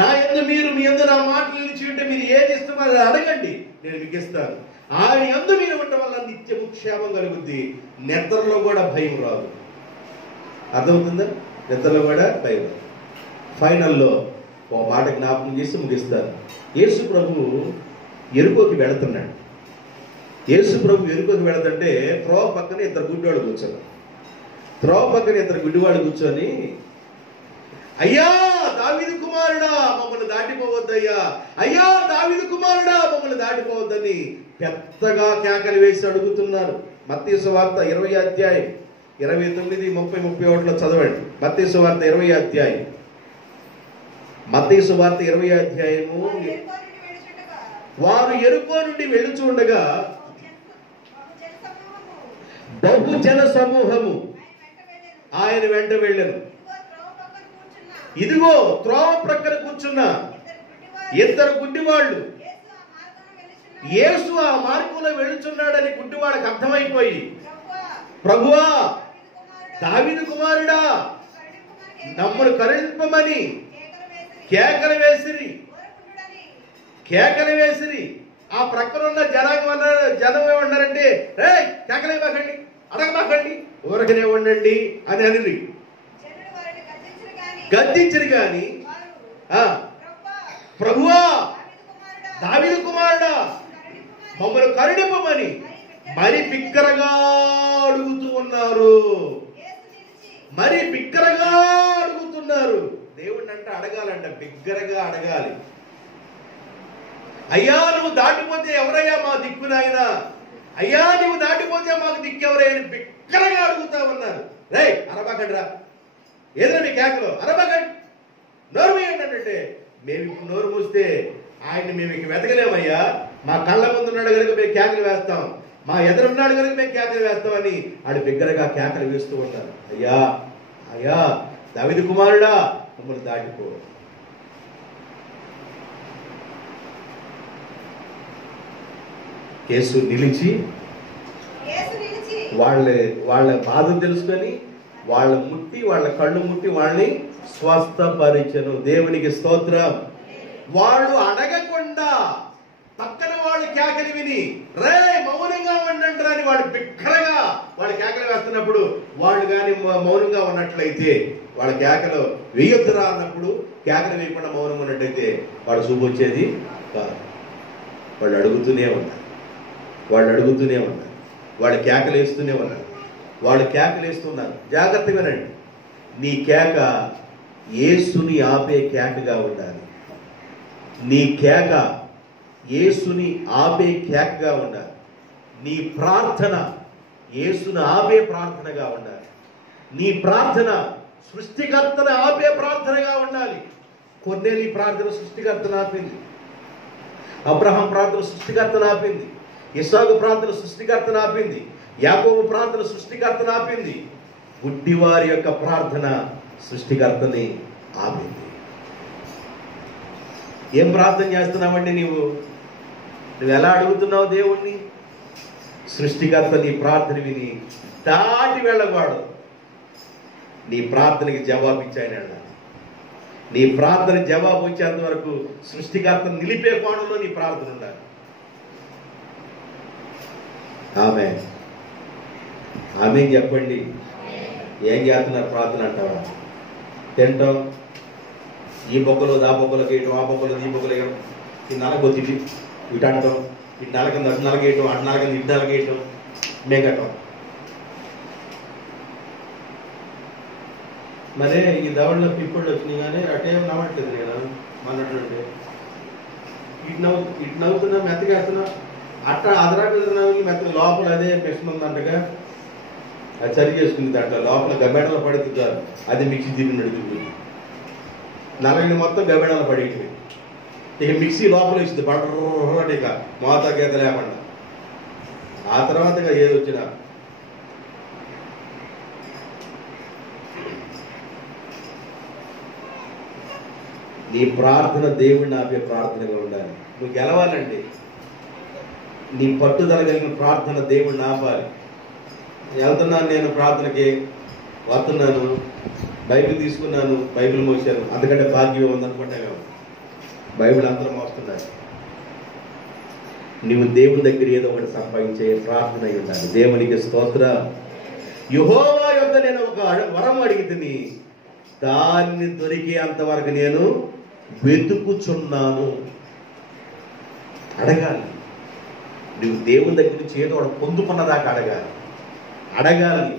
నా యందు మీరు, మీ యందు నా మాటలు నిలిచి ఉంటే మీరు ఏది ఇస్తున్నారో అడగండి, నేను మీకు ఇస్తాను. ఆయన యందు మీరు ఉండటం వల్ల నిత్యము క్షేమం కలుగుద్ది. నిద్రలో కూడా భయం రాదు. అర్థమవుతుందా? నిద్రలో కూడా భయం. ఫైనల్లో ఒక మాట జ్ఞాపకం చేసి ముగిస్తాను. యేసు ప్రభు ఎరుకోకి వెళుతున్నాడు. యేసు ప్రభు ఎరుకోకి వెళుతుంటే త్రోవ పక్కన 2 గుడ్డివాళ్ళు కూర్చొని, కూర్చొని, అయ్యా దావీదు కుమారుడా మమ్మల్ని దాటిపోవద్దయ్యా, అయ్యా దావీదు కుమారుడా మమ్మల్ని దాటిపోవద్దని పెద్దగా కేకలు వేసి అడుగుతున్నారు. మత్తయి సువార్త 20వ అధ్యాయం 29, 30, 31 చదవండి. మత్తయి సువార్త 20వ అధ్యాయం. మత్తయి సువార్త 20వ అధ్యాయము. వారు యెరికో నుండి వెళుచుండగా బహుజన సమూహము ఆయన వెంట వెళ్ళెను. ఇదిగో త్రోవ ప్రక్కన కూర్చున్న 2 గుడ్డివాళ్ళు. యేసు ఆ మార్గంలో వెళుచున్నాడని గుడ్డివాళ్ళకి అర్థమైపోయి, ప్రభువా దావీదు కుమారుడా నమ్మును కరుణింపమని కేకలు వేసిరి. ఆ ప్రక్కన ఉన్న జనం ఏమన్నారంటే, కేకలేమాకండి, అడగమాకండి, ఊరకనే ఉండండి అని అని గద్దించరు గాని, ప్రభువా దావీదు కుమారుడా మమ్మల్ని కరుణింపమని మరి బిగ్గరగా అడుగుతూ ఉన్నారు. దేవుడిని అంటే అడగాలంట, బిగ్గరగా అడగాలి. అయ్యా నువ్వు దాటిపోతే ఎవరయ్యా మా దిక్కు నాయనా, అయ్యా నువ్వు దాటిపోతే మాకు దిక్కు ఎవరయ్యా అని బిగ్గరగా అడుగుతా ఉన్నారు. అరబాకండి రా, ఏదైనా మీ కేకలో అరబాకండి, నోరు మూయండి అంటే, మేము ఇప్పుడు నోరు మూస్తే ఆయన్ని మేము ఇక వెతకలేమయ్యా, మా కళ్ళ ముందు ఉన్నాడు కనుక మేము కేకలు వేస్తాం, మా ఎదురున్నాడు కనుక మేము కేకలు వేస్తామని ఆడు బిగ్గరగా కేకలు వేస్తూ ఉంటారు. అయ్యా అయ్యా దావీదు కుమారుడా మమ్మల్ని దాటిపో. యేసు నిలిచి వాళ్ళ బాధను తెలుసుకొని వాళ్ళ కళ్ళు ముట్టి వాళ్ళని స్వస్థపరిచెను. దేవునికి స్తోత్రం. వాళ్ళు అడగకుండా పక్కన వాళ్ళు కేకలు విని రే మౌనంగా ఉండండి అని వాడు బిగ్గరగా వాళ్ళ కేకలు వేస్తున్నప్పుడు వాళ్ళు కానీ మౌనంగా ఉన్నట్లయితే, వాళ్ళ కేకలు వేయొద్దురా అన్నప్పుడు కేకలు వేయకుండా మౌనం ఉన్నట్టయితే వాడు చూపు వచ్చేది కాదు. వాళ్ళు అడుగుతూనే ఉన్నారు, వాళ్ళు కేకలు వేస్తున్నారు. జాగ్రత్తగా రండి. నీ కేక యేసుని ఆపే కేకగా ఉండాలి. నీ కేక యేసుని ఆపే కేకగా ఉండాలి. నీ ప్రార్థన యేసుని ఆపే ప్రార్థనగా ఉండాలి. నీ ప్రార్థన సృష్టికర్తను ఆపే ప్రార్థనగా ఉండాలి. కొర్నేలి ప్రార్థన సృష్టికర్తను ఆపింది. అబ్రహాం ప్రార్థన సృష్టికర్తను ఆపింది. ఇస్సాకు ప్రార్థన సృష్టికర్తను ఆపింది. యాకోబు ప్రార్థన సృష్టికర్తను ఆపింది. గుడ్డివారి యొక్క ప్రార్థన సృష్టికర్తని ఆపింది. ఏం ప్రార్థన చేస్తున్నావండి? నువ్వు ఎలా అడుగుతున్నావు దేవుణ్ణి? సృష్టికర్త నీ ప్రార్థన విని దాటి వెళ్ళవాడు. నీ ప్రార్థనకి జవాబు ఇచ్చాయన. నీ ప్రార్థన జవాబు వచ్చేంత వరకు సృష్టికర్త నిలిపే కోణంలో నీ ప్రార్థన ఉండాలి. ఆమె చెప్పండి. ఏం చేస్తున్నారు? ప్రార్థన అంటావా? తింటాం, ఈ బొక్కలు దా బొక్కలు వేయటం, ఆ బొక్కలు ఈ బొక్కలు వేయడం, ఈ నలగొచ్చి ఇటు అంటాం, ఇటు నలగంది అటు నలగేయటం, అటు నలగంది ఇటు నలగేయటం, మేగటం. మరే ఈ దవడలో పిప్పుళ్ళు వచ్చినాయి కానీ అటేం నవ్వట్లేదు. నేను అన్నట్టు ఇటు నవ్వుతున్నా, మెత్తగేస్తున్నా, అట్ట అదరాకు మెత్త లోపల అదే మిషన్ ఉందంటగా అది సరి చేసుకుంది. దాంట్లో లోపల గబేడలు పడుతుంటారు, అది మిక్సీ తిరిగి నడుతుంది. నలగని మొత్తం గబేడలు పడేటివి. ఇక మిక్సీ లోపల ఇస్తుంది బట్ట, ఇక మోతా గీత లేకుండా. ఆ తర్వాత ఏది వచ్చినా నీ ప్రార్థన దేవుడిని ఆపే ప్రార్థనగా ఉండాలి. నువ్వు గెలవాలండి. నీ పట్టుదల కలిగిన ప్రార్థన దేవుడిని ఆపాలి. వెళ్తున్నాను నేను ప్రార్థనకి, వస్తున్నాను, బైబిల్ తీసుకున్నాను, బైబిల్ మోసాను, అందుకంటే భాగ్యం ఉందనుకుంటా. బైబిల్ అందరూ మోస్తున్నారు. నువ్వు దేవుని దగ్గర ఏదో ఒకటి సంపాదించే ప్రార్థన అయి ఉండాలి. దేవునికి స్తోత్రం. యెహోవా యొద్ద నేను ఒక వరం అడిగితిని, దాన్ని దొరికే అంతవరకు నేను వెతుకుచున్నాను. అడగాలి. నువ్వు దేవుని దగ్గర నుంచి ఏదో ఒకటి పొందుకున్నదాకా అడగాలి.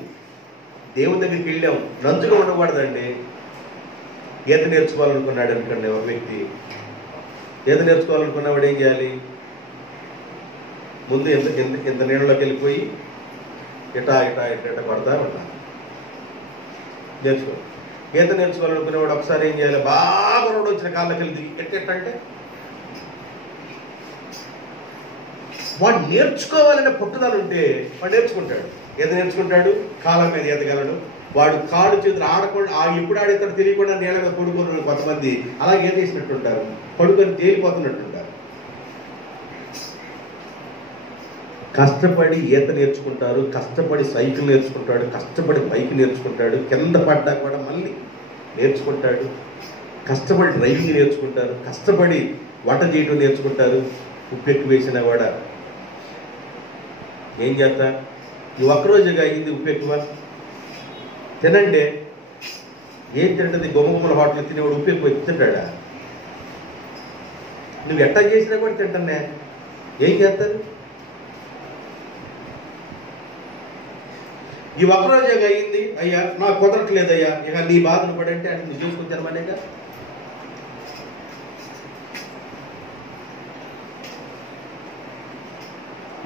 దేవుని దగ్గరికి వెళ్ళాం, నంచుగా ఉండకూడదండి. ఈత నేర్చుకోవాలనుకున్నాడు అనుకోండి ఒక వ్యక్తి, ఈత నేర్చుకోవాలనుకున్నవాడు ఏం చేయాలి? ముందు ఇంత నీళ్ళలోకి వెళ్ళిపోయి ఇటా కొడతా ఉంటాను. నేర్చుకో. ఈత నేర్చుకోవాలనుకునేవాడు ఒకసారి ఏం చేయాలి? బాగా రోడ్డు వచ్చిన కాళ్ళకి వెళ్ళి ఎట్టంటే వాడు నేర్చుకోవాలనే పట్టుదల ఉంటే వాడు నేర్చుకుంటాడు. ఈత నేర్చుకుంటాడు, కాళ్ళ మీద ఈతగలడు. వాడు కాళ్ళు చేతులు ఆడకుండా ఎప్పుడు ఆడేస్తాడు తెలియకుండా నీళ్ళగా పడుకున్న కొంతమంది అలాగే ఈత వేసినట్టుంటారు, పడుకొని తేలిపోతున్నట్టుంటారు. కష్టపడి ఈత నేర్చుకుంటారు, కష్టపడి సైకిల్ నేర్చుకుంటాడు, కష్టపడి బైక్ నేర్చుకుంటాడు, కింద పడ్డా కూడా మళ్ళీ నేర్చుకుంటాడు, కష్టపడి డ్రైవింగ్ నేర్చుకుంటారు, కష్టపడి వంట చేయడం నేర్చుకుంటారు. ఉప్పెక్కు వేసినా కూడా ఏం చేస్తా? ఈ ఒక్కరోజుగా అయింది ఉప్పెక్కువ తినండి. ఏం తింటుంది? గుమ్మగుమ్మల హోటల్ తినేవాడు ఉప్పెక్కువ తింటాడా? నువ్వు ఎట్టా చేసినా కూడా తింటానే. ఏం చేస్తారు? ఈ ఒక్కరోజుగా అయింది, అయ్యా నాకు కుదరట్లేదయ్యా, ఇక నీ బాధను పడంటే అంటే నువ్వు చేసుకుని తినమనేగా.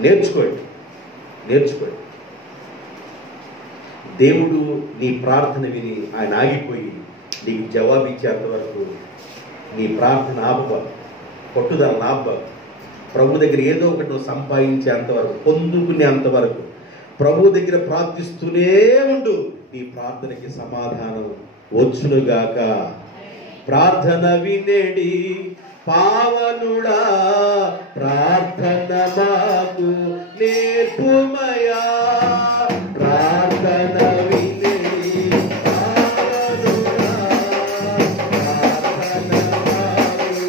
నేర్చుకోండి. దేవుడు నీ ప్రార్థన విని ఆయన ఆగిపోయి నీకు జవాబు ఇచ్చేంత వరకు నీ ప్రార్థన ఆపబాకు, పట్టుదల ఆపబాకు. ప్రభు దగ్గర ఏదో ఒకటి నువ్వు సంపాదించేంత వరకు, పొందుకునేంత వరకు ప్రభు దగ్గర ప్రార్థిస్తూనే ఉండు. నీ ప్రార్థనకి సమాధానం వచ్చునుగాక. ప్రార్థన వినేడి పావనుడా, ప్రార్థన మాకు నేర్పుమయా. ప్రార్థన వినేడి పావనుడా, ప్రార్థన మాకు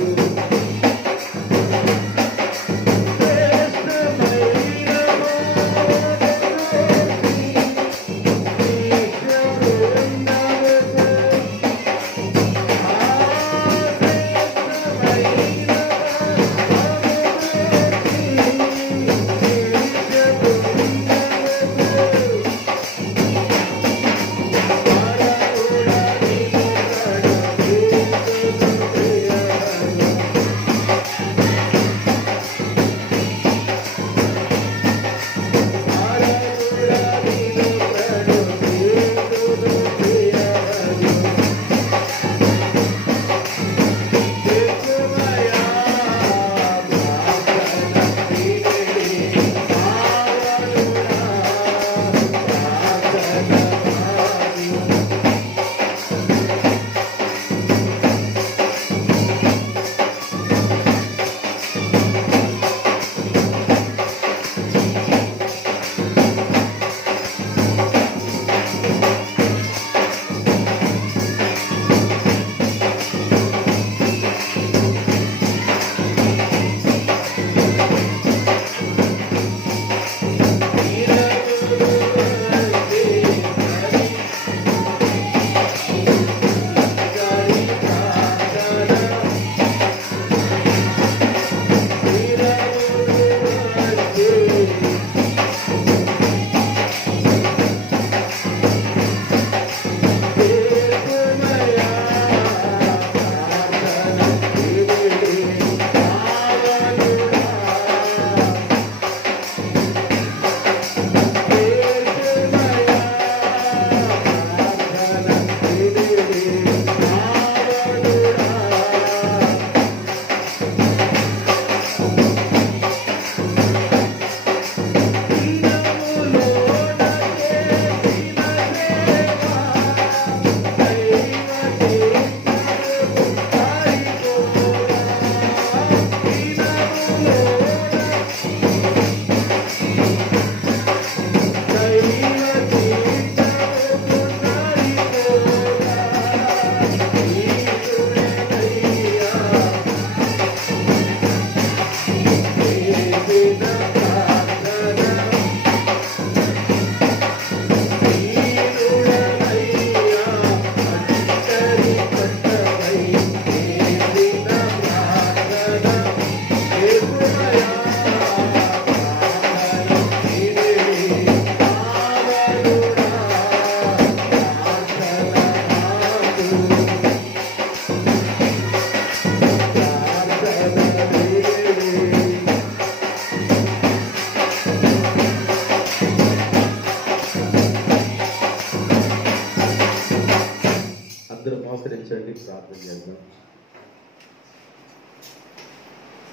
మోకరించండి, ప్రార్థన చేద్దాం.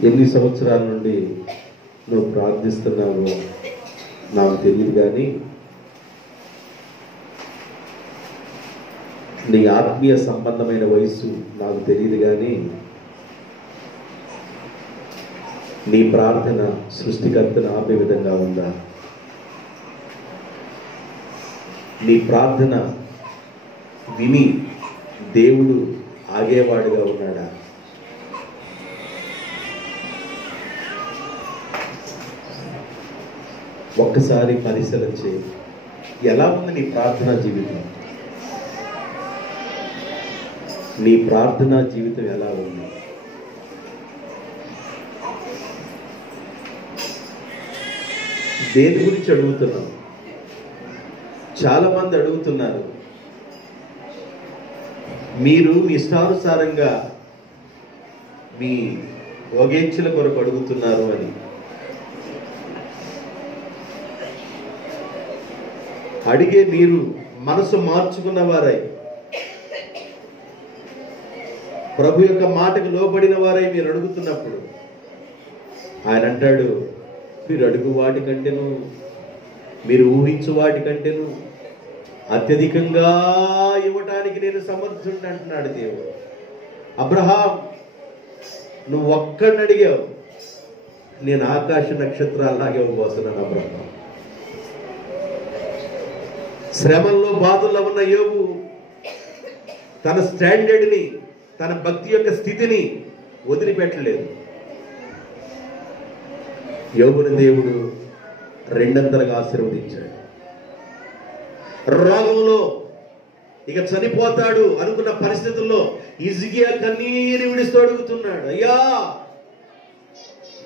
ఎన్ని సంవత్సరాల నుండి నువ్వు ప్రార్థిస్తున్నావో నాకు తెలియదు, కానీ నీ ఆత్మీయ సంబంధమైన వయస్సు నాకు తెలియదు, కానీ నీ ప్రార్థన సృష్టికర్తను ఆపే విధంగా ఉందా? నీ ప్రార్థన విని దేవుడు ఆగేవాడుగా ఉన్నాడా? ఒక్కసారి పరిశీలన చేయి. ఎలా ఉంది నీ ప్రార్థనా జీవితం? నీ ప్రార్థనా జీవితం ఎలా ఉంది? దేని గురించి అడుగుతున్నావు? చాలా మంది అడుగుతున్నారు, మీరు మీ ఇష్టానుసారంగా మీ భోగేచ్ఛల కొరకు అడుగుతున్నారు అని. అడిగే మీరు మనసు మార్చుకున్న వారై, ప్రభు యొక్క మాటకు లోబడిన వారై మీరు అడుగుతున్నప్పుడు ఆయన అంటాడు, మీరు అడుగు వాటికంటేను, మీరు ఊహించు వాటికంటేను అత్యధికంగా ఇవ్వటానికి నేను సమర్థుడిని అంటున్నాడు దేవుడు. అబ్రహాం, నువ్వు ఒక్కడిని అడిగావు, నేను ఆకాశ నక్షత్రాల్లాగే ఇవ్వబోతున్నాను. అబ్రహాం, శ్రమల్లో బాధల్లో ఉన్న యోబు తన స్టాండర్డ్ని, తన భక్తి యొక్క స్థితిని వదిలిపెట్టలేదు. యోబుని దేవుడు రెండంతలుగా ఆశీర్వదించాడు. రోగంలో ఇక చనిపోతాడు అనుకున్న పరిస్థితుల్లో హిజ్కియా కన్నీరు విడుస్తూ అడుగుతున్నాడు, అయ్యా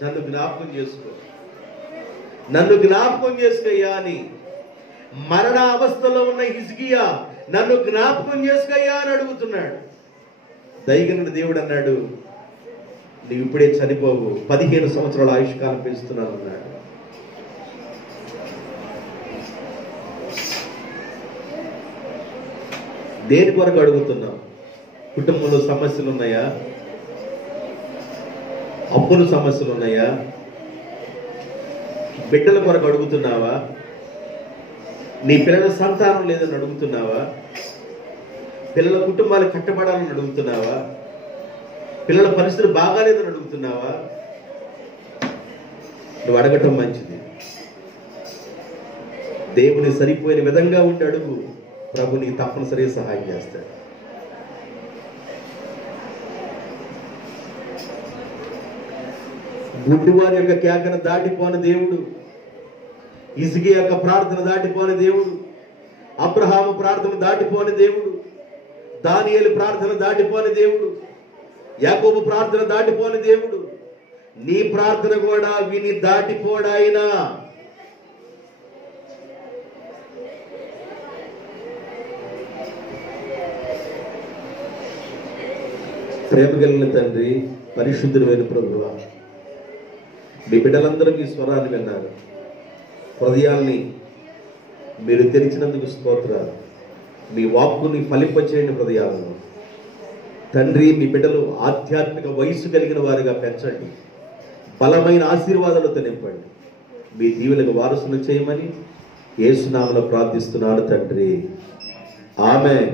నన్ను జ్ఞాపకం చేసుకో, నన్ను జ్ఞాపకం చేసుకోయ్యా అని. మరణ అవస్థలో ఉన్న హిజ్కియా నన్ను జ్ఞాపకం చేసుకోయ్యా అని అడుగుతున్నాడు. దైగనుడు దేవుడు అన్నాడు, నువ్వు ఇప్పుడే చనిపోవు, 15 సంవత్సరాల ఆయుష్కాలం పెంచుతున్నాను అన్నాడు. దేని కొరకు అడుగుతున్నావు? కుటుంబంలో సమస్యలు ఉన్నాయా? అప్పుల సమస్యలు ఉన్నాయా? బిడ్డల కొరకు అడుగుతున్నావా? నీ పిల్లల సంతానం లేదని అడుగుతున్నావా? పిల్లల కుటుంబాలు కట్టబడాలని అడుగుతున్నావా? పిల్లల పరిస్థితులు బాగాలేదని అడుగుతున్నావా? నువ్వు అడగటం మంచిది. దేవుని సరిపోయిన విధంగా ఉండి అడుగు, ప్రభు నీకు తప్పనిసరిగా సహాయం చేస్తాడు. గుడ్డివారి యొక్క కేకను దాటిపోని దేవుడు, హిజ్కియా యొక్క ప్రార్థన దాటిపోని దేవుడు, అబ్రహాము ప్రార్థన దాటిపోని దేవుడు, దానియేలు ప్రార్థన దాటిపోని దేవుడు, యాకోబు ప్రార్థన దాటిపోని దేవుడు. నీ ప్రార్థన కూడా విని దాటిపోడాయినా. ప్రేమ కలిగిన తండ్రి, పరిశుద్ధుడైన ప్రభువా, మీ బిడ్డలందరూ మీ స్వరాన్ని విన్నారు. హృదయాల్ని మీరు తెరిచినందుకు స్తోత్రాలు. మీ వాక్కుని ఫలింపచేయండి హృదయాలను. తండ్రి, మీ బిడ్డలు ఆధ్యాత్మిక వయస్సు కలిగిన వారిగా పెంచండి, బలమైన ఆశీర్వాదాలతో నింపండి. మీ దీవులకు వారసులు చేయమని యేసు నామములో ప్రార్థిస్తున్నాను తండ్రి. ఆమేన్.